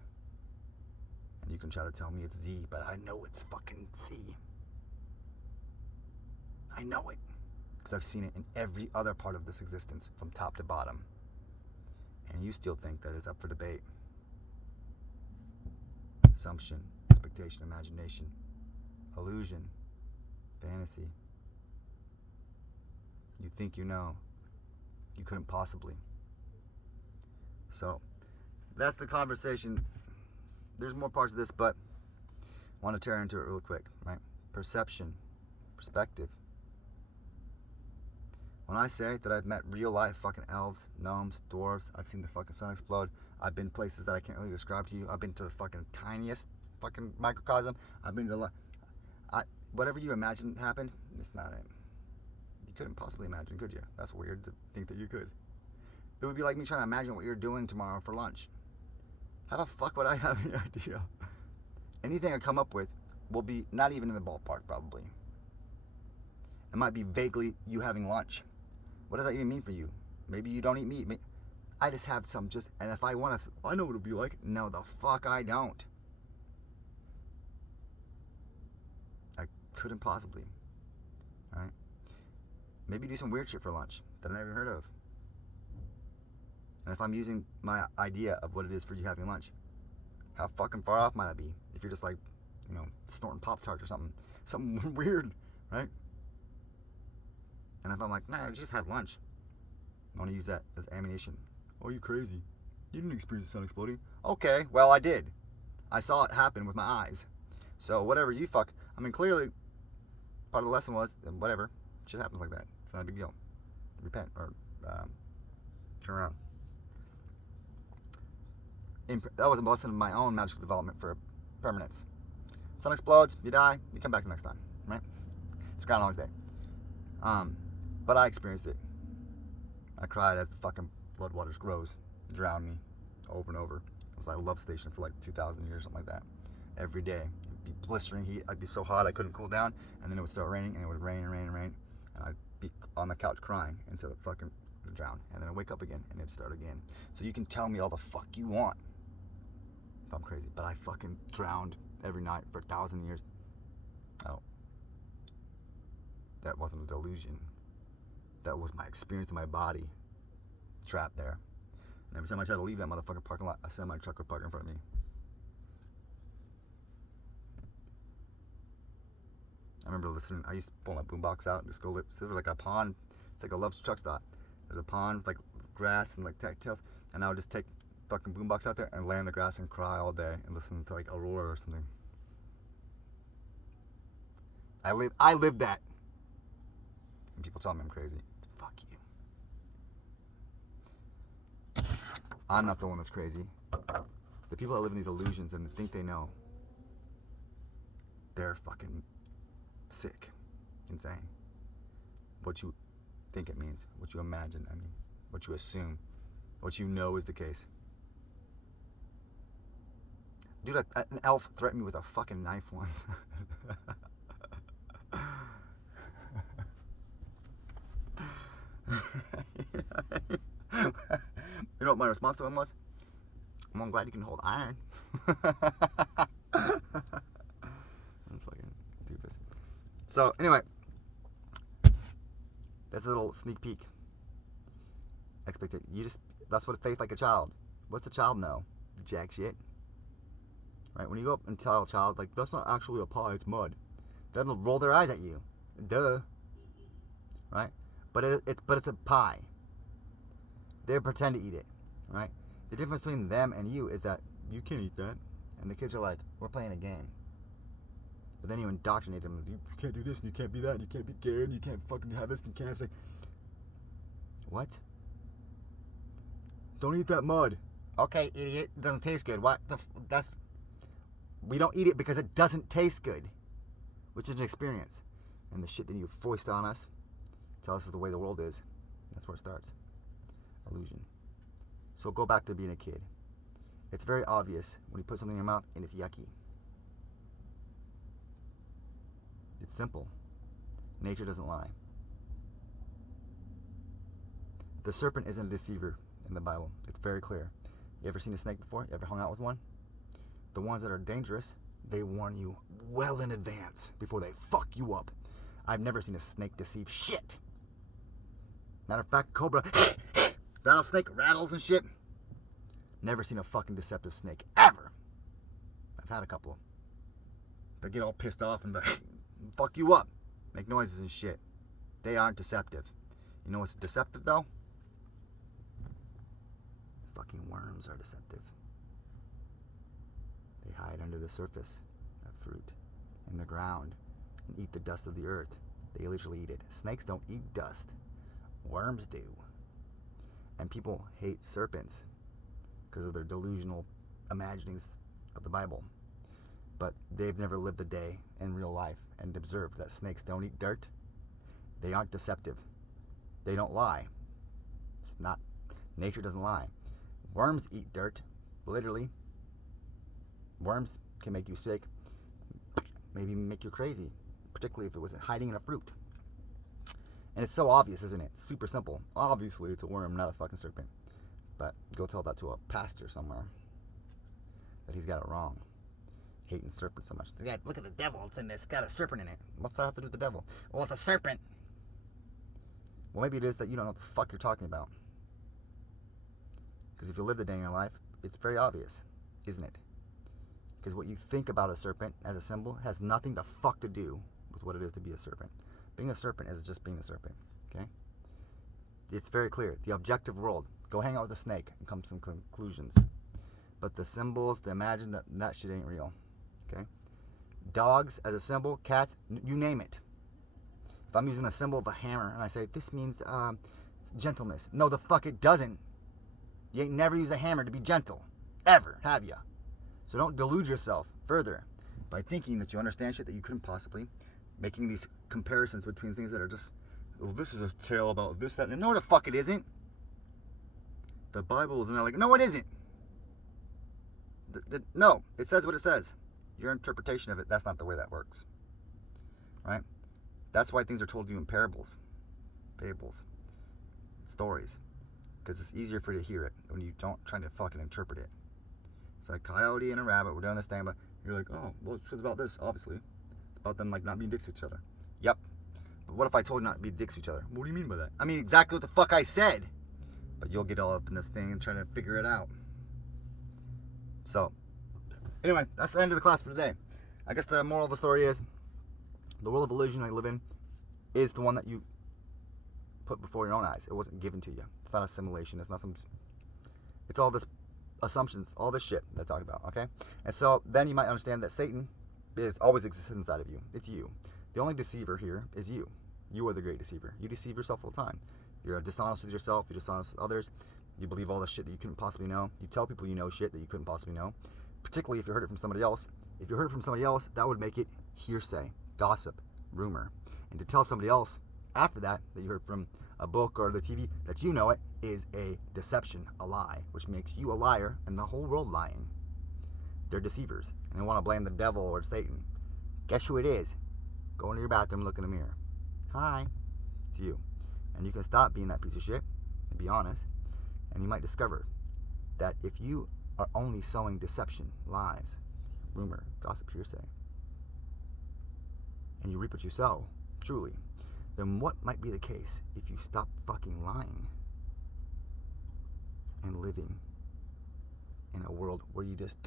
And you can try to tell me it's Z, but I know it's fucking Z. I know it. Because I've seen it in every other part of this existence, from top to bottom. And you still think that it's up for debate. Assumption, expectation, imagination, illusion, fantasy. You think you know. You couldn't possibly. So, that's the conversation. There's more parts of this, but I want to tear into it real quick, right? Perception, perspective. When I say that I've met real life fucking elves, gnomes, dwarves, I've seen the fucking sun explode, I've been places that I can't really describe to you, I've been to the fucking tiniest fucking microcosm, I've been to the... whatever you imagine happened, it's not it. You couldn't possibly imagine, could you? That's weird to think that you could. It would be like me trying to imagine what you're doing tomorrow for lunch. How the fuck would I have any idea? Anything I come up with will be not even in the ballpark, probably. It might be vaguely you having lunch. What does that even mean for you? Maybe you don't eat meat. I just have some and if I want to, I know what it'll be like. No, the fuck I don't. I couldn't possibly. Right? Maybe do some weird shit for lunch that I never heard of. And if I'm using my idea of what it is for you having lunch, how fucking far off might I be? If you're just like, snorting Pop-Tarts or something weird, right? And if I'm like, nah, I just had lunch, I want to use that as ammunition. Oh, you crazy. You didn't experience the sun exploding. Okay, well, I did. I saw it happen with my eyes. So whatever you clearly part of the lesson was, whatever, shit happens like that. It's not a big deal. Repent or turn around. That was a lesson of my own magical development for permanence. Sun explodes, you die, you come back the next time, right? It's Groundhog's Day. But I experienced it. I cried as the fucking floodwaters drowned me over and over. It was like a love station for like 2,000 years, something like that. Every day. It'd be blistering heat. I'd be so hot I couldn't cool down. And then it would start raining, and it would rain and rain and rain. And I'd be on the couch crying until it fucking drowned. And then I'd wake up again, and it'd start again. So you can tell me all the fuck you want if I'm crazy. But I fucking drowned every night for 1,000 years. Oh. That wasn't a delusion. That was my experience in my body. Trapped there. And every time I try to leave that motherfucking parking lot, a semi-truck would park in front of me. I remember listening. I used to pull my boombox out and just go there was like a pond. It's like a Love's truck stop. There's a pond with like grass and like tactiles. And I would just take fucking boombox out there and lay on the grass and cry all day and listen to like Aurora or something. I lived that. And people tell me I'm crazy. Fuck you. I'm not the one that's crazy. The people that live in these illusions and think they know, they're fucking sick, insane. What you think it means, what you imagine, what you assume, what you know is the case. Dude, an elf threatened me with a fucking knife once. You know what my response to him was? Well, I'm glad you can hold iron. I'm fucking doofus. So, anyway, that's a little sneak peek. That's what faith like a child. What's a child know? Jack shit. Right? When you go up and tell a child, like, that's not actually a pie, it's mud. They'll roll their eyes at you. Duh. Right? But it's a pie. They pretend to eat it. Right? The difference between them and you is that you can't eat that. And the kids are like, we're playing a game. But then you indoctrinate them. You can't do this, and you can't be that, and you can't be gay, and you can't fucking have this, and you can't have this. What? Don't eat that mud. Okay, idiot. It doesn't taste good. What? We don't eat it because it doesn't taste good. Which is an experience. And the shit that you foist on us, tell us is the way the world is. That's where it starts. Illusion. So go back to being a kid. It's very obvious when you put something in your mouth and it's yucky. It's simple. Nature doesn't lie. The serpent isn't a deceiver in the Bible. It's very clear. You ever seen a snake before? You ever hung out with one? The ones that are dangerous, they warn you well in advance before they fuck you up. I've never seen a snake deceive shit. Matter of fact, cobra, rattlesnake rattles and shit. Never seen a fucking deceptive snake, ever. I've had a couple. They get all pissed off and fuck you up. Make noises and shit. They aren't deceptive. You know what's deceptive though? Fucking worms are deceptive. They hide under the surface of fruit, in the ground, and eat the dust of the earth. They literally eat it. Snakes don't eat dust. Worms do. And people hate serpents because of their delusional imaginings of the Bible. But they've never lived a day in real life and observed that snakes don't eat dirt. They aren't deceptive. They don't lie. It's not. Nature doesn't lie. Worms eat dirt, literally. Worms can make you sick, maybe make you crazy, particularly if it was hiding in a fruit. And it's so obvious, isn't it? Super simple. Obviously, it's a worm, not a fucking serpent. But go tell that to a pastor somewhere that he's got it wrong. Hating serpents so much. Yeah, look at the devil. It's got a serpent in it. What's that have to do with the devil? Well, it's a serpent. Well, maybe it is that you don't know what the fuck you're talking about. Because if you live the day in your life, it's very obvious, isn't it? Because what you think about a serpent as a symbol has nothing to fuck to do with what it is to be a serpent. Being a serpent is just being a serpent, okay? It's very clear. The objective world. Go hang out with a snake and come to some conclusions. But the symbols, the imagine, that shit ain't real, okay? Dogs as a symbol, cats, you name it. If I'm using a symbol of a hammer and I say, this means gentleness. No, the fuck it doesn't. You ain't never used a hammer to be gentle. Ever, have ya? So don't delude yourself further by thinking that you understand shit that you couldn't possibly. Making these comparisons between things that are just, oh, this is a tale about this, that, and no, the fuck it isn't. The Bible is not like, no, it isn't. No, it says what it says. Your interpretation of it, that's not the way that works. Right? That's why things are told to you in parables, fables, stories. Because it's easier for you to hear it when you don't try to fucking interpret it. It's like coyote and a rabbit, we're doing this thing, but you're like, oh, well, it's about this, obviously. It's about them like not being dicks to each other. Yep. But what if I told you not to be dicks to each other? What do you mean by that? I mean exactly what the fuck I said. But you'll get all up in this thing and try to figure it out. So, anyway, that's the end of the class for today. I guess the moral of the story is, the world of illusion I live in is the one that you put before your own eyes. It wasn't given to you. It's not a simulation. It's not some... It's all this assumptions, all this shit that I talked about, okay? And so, then you might understand that Satan is always exists inside of you. It's you. The only deceiver here is you. You are the great deceiver. You deceive yourself all the time. You're dishonest with yourself. You're dishonest with others. You believe all the shit that you couldn't possibly know. You tell people you know shit that you couldn't possibly know. Particularly if you heard it from somebody else. If you heard it from somebody else, that would make it hearsay, gossip, rumor. And to tell somebody else after that you heard from a book or the TV, that you know it, is a deception, a lie, which makes you a liar and the whole world lying. They're deceivers, and they want to blame the devil or Satan. Guess who it is? Go into your bathroom and look in the mirror. Hi. It's you. And you can stop being that piece of shit and be honest. And you might discover that if you are only sowing deception, lies, rumor, gossip, hearsay, and you reap what you sow, truly, then what might be the case if you stop fucking lying and living in a world where you just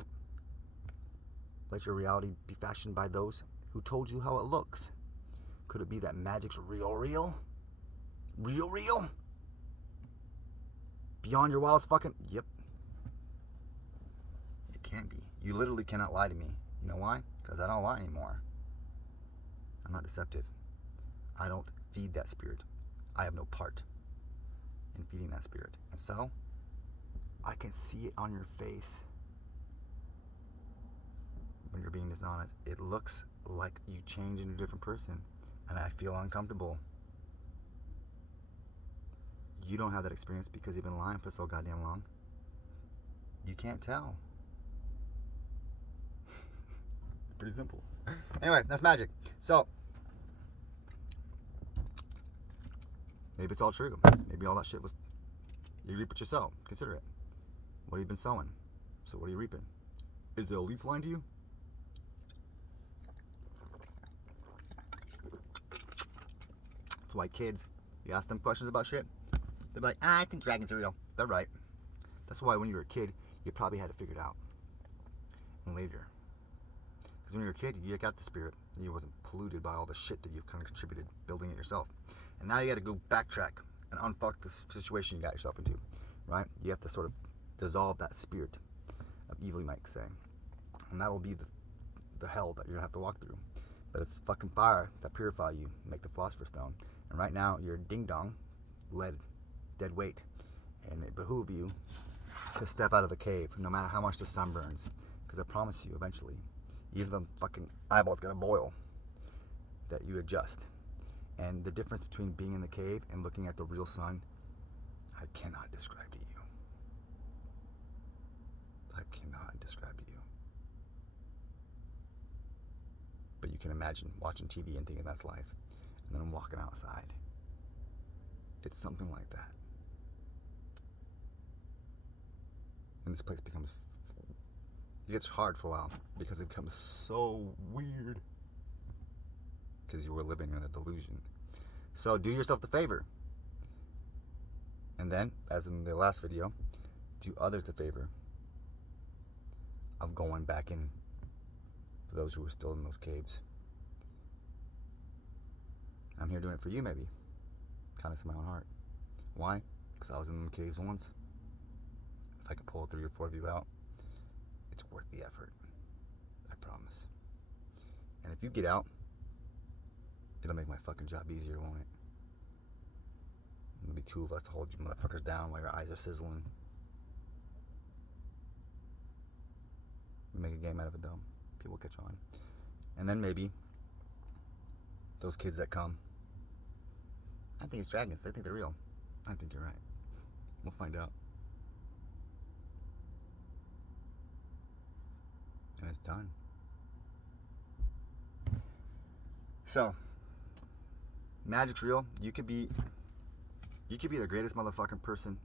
let your reality be fashioned by those who told you how it looks? Could it be that magic's real? Real? Beyond your wildest fucking... Yep. It can't be. You literally cannot lie to me. You know why? Because I don't lie anymore. I'm not deceptive. I don't feed that spirit. I have no part in feeding that spirit. And so, I can see it on your face when you're being dishonest. It looks like you change into a different person. And I feel uncomfortable. You don't have that experience because you've been lying for so goddamn long. You can't tell. Pretty simple. Anyway, that's magic. So, maybe it's all true. Maybe all that shit was... You reap what you sow. Consider it. What have you been sowing? So what are you reaping? Is the elites lying to you? That's why kids, you ask them questions about shit, they're like, I think dragons are real. They're right. That's why when you were a kid, you probably had it figured out. And later. Because when you were a kid, you got the spirit. And you wasn't polluted by all the shit that you've kind of contributed, building it yourself. And now you got to go backtrack and unfuck the situation you got yourself into. Right? You have to sort of dissolve that spirit of evil, you might say. And that will be the hell that you're going to have to walk through. But it's fucking fire that purify you, make the philosopher's stone. And right now, you're ding-dong, lead, dead weight. And it behooves you to step out of the cave, no matter how much the sun burns. Because I promise you, eventually, even the fucking eyeball's gonna boil, that you adjust. And the difference between being in the cave and looking at the real sun, I cannot describe to you. I cannot describe to you. But you can imagine watching TV and thinking that's life, and then walking outside. It's something like that. And this place becomes... It gets hard for a while, because it becomes so weird. Because you were living in a delusion. So do yourself the favor. And then, as in the last video, do others the favor of going back in for those who are still in those caves. I'm here doing it for you, maybe. Kind of in my own heart. Why? Because I was in the caves once. If I could pull 3 or 4 of you out, it's worth the effort. I promise. And if you get out, it'll make my fucking job easier, won't it? There'll be 2 of us to hold you motherfuckers down while your eyes are sizzling. We make a game out of it, though. People catch on. And then maybe those kids that come, I think it's dragons. They think they're real. I think you're right. We'll find out. And it's done. So, magic's real. You could be the greatest motherfucking person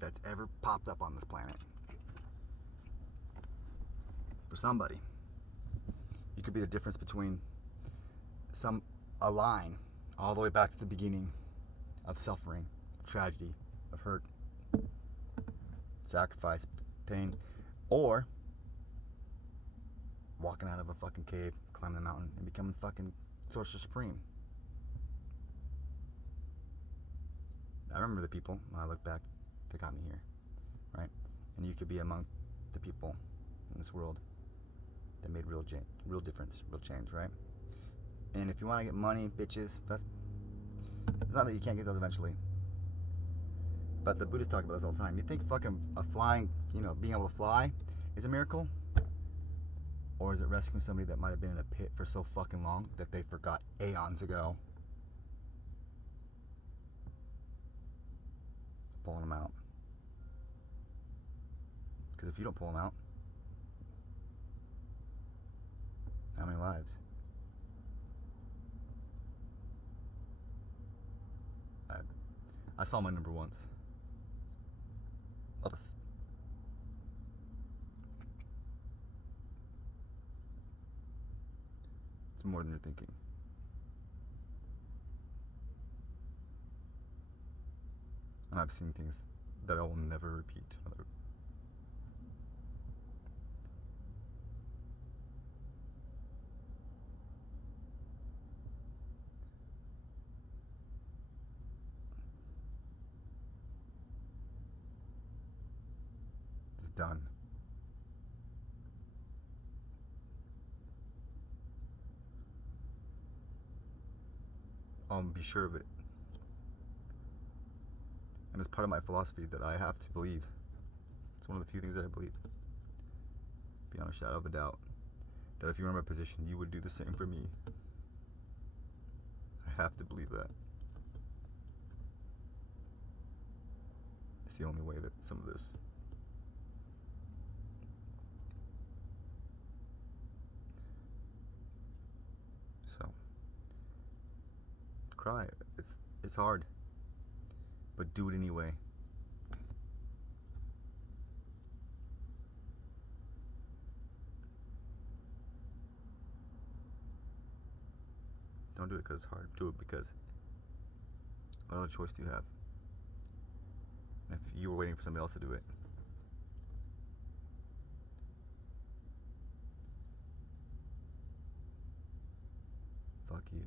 that's ever popped up on this planet. For somebody, you could be the difference between a line all the way back to the beginning of suffering, tragedy, of hurt, sacrifice, pain, or walking out of a fucking cave, climbing the mountain, and becoming fucking Sorcerer Supreme. I remember the people, when I look back, that got me here, right? And you could be among the people in this world that made real difference, real change, right? And if you want to get money, bitches, it's not that you can't get those eventually. But the Buddhists talk about this all the time. You think fucking being able to fly is a miracle? Or is it rescuing somebody that might have been in a pit for so fucking long that they forgot aeons ago? Pulling them out. Because if you don't pull them out, how many lives? I saw my number once. It's more than you're thinking. And I've seen things that I will never repeat. It's done. Be sure of it. And it's part of my philosophy that I have to believe. It's one of the few things that I believe, beyond a shadow of a doubt, that if you were in my position, you would do the same for me. I have to believe that. It's the only way that some of this cry. It's hard, but do it anyway. Don't do it because it's hard. Do it because what other choice do you have? And if you were waiting for somebody else to do it, fuck you.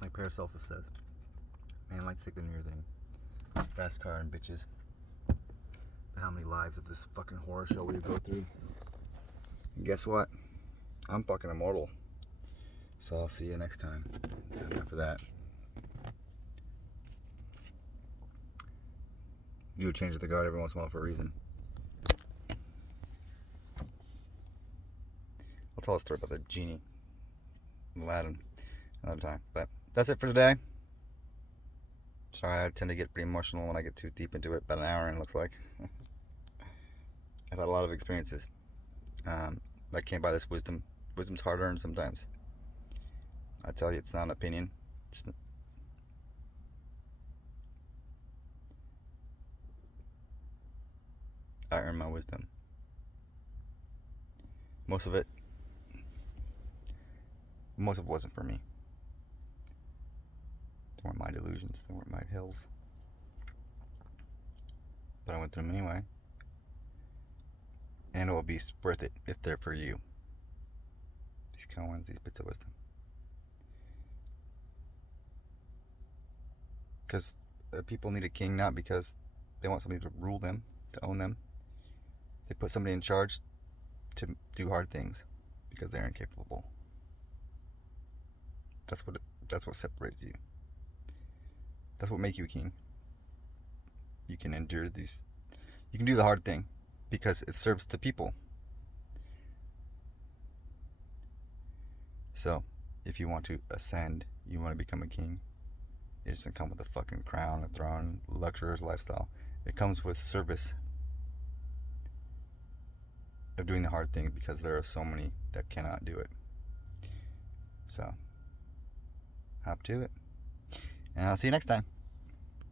Like Paracelsus says, man likes to take the near thing. Fast car and bitches. But how many lives of this fucking horror show will you go through? And guess what? I'm fucking immortal. So I'll see you next time. It's enough for that. You do a change of the guard every once in a while for a reason. I'll tell a story about the genie in Aladdin another time. But that's it for today. Sorry, I tend to get pretty emotional when I get too deep into it. About an hour in, it looks like. I've had a lot of experiences that came by this wisdom. Wisdom's hard earned sometimes. I tell you, it's not an opinion. I earned my wisdom. Most of it wasn't for me. weren't my delusions. They weren't my hills. But I went through them anyway. And it will be worth it if they're for you. These koans, these bits of wisdom. Because people need a king not because they want somebody to rule them, to own them. They put somebody in charge to do hard things because they're incapable. That's what separates you. That's what makes you a king. You can endure these. You can do the hard thing because it serves the people. So, if you want to ascend, you want to become a king, it doesn't come with a fucking crown, a throne, luxurious lifestyle. It comes with service of doing the hard thing because there are so many that cannot do it. So, hop to it. And I'll see you next time.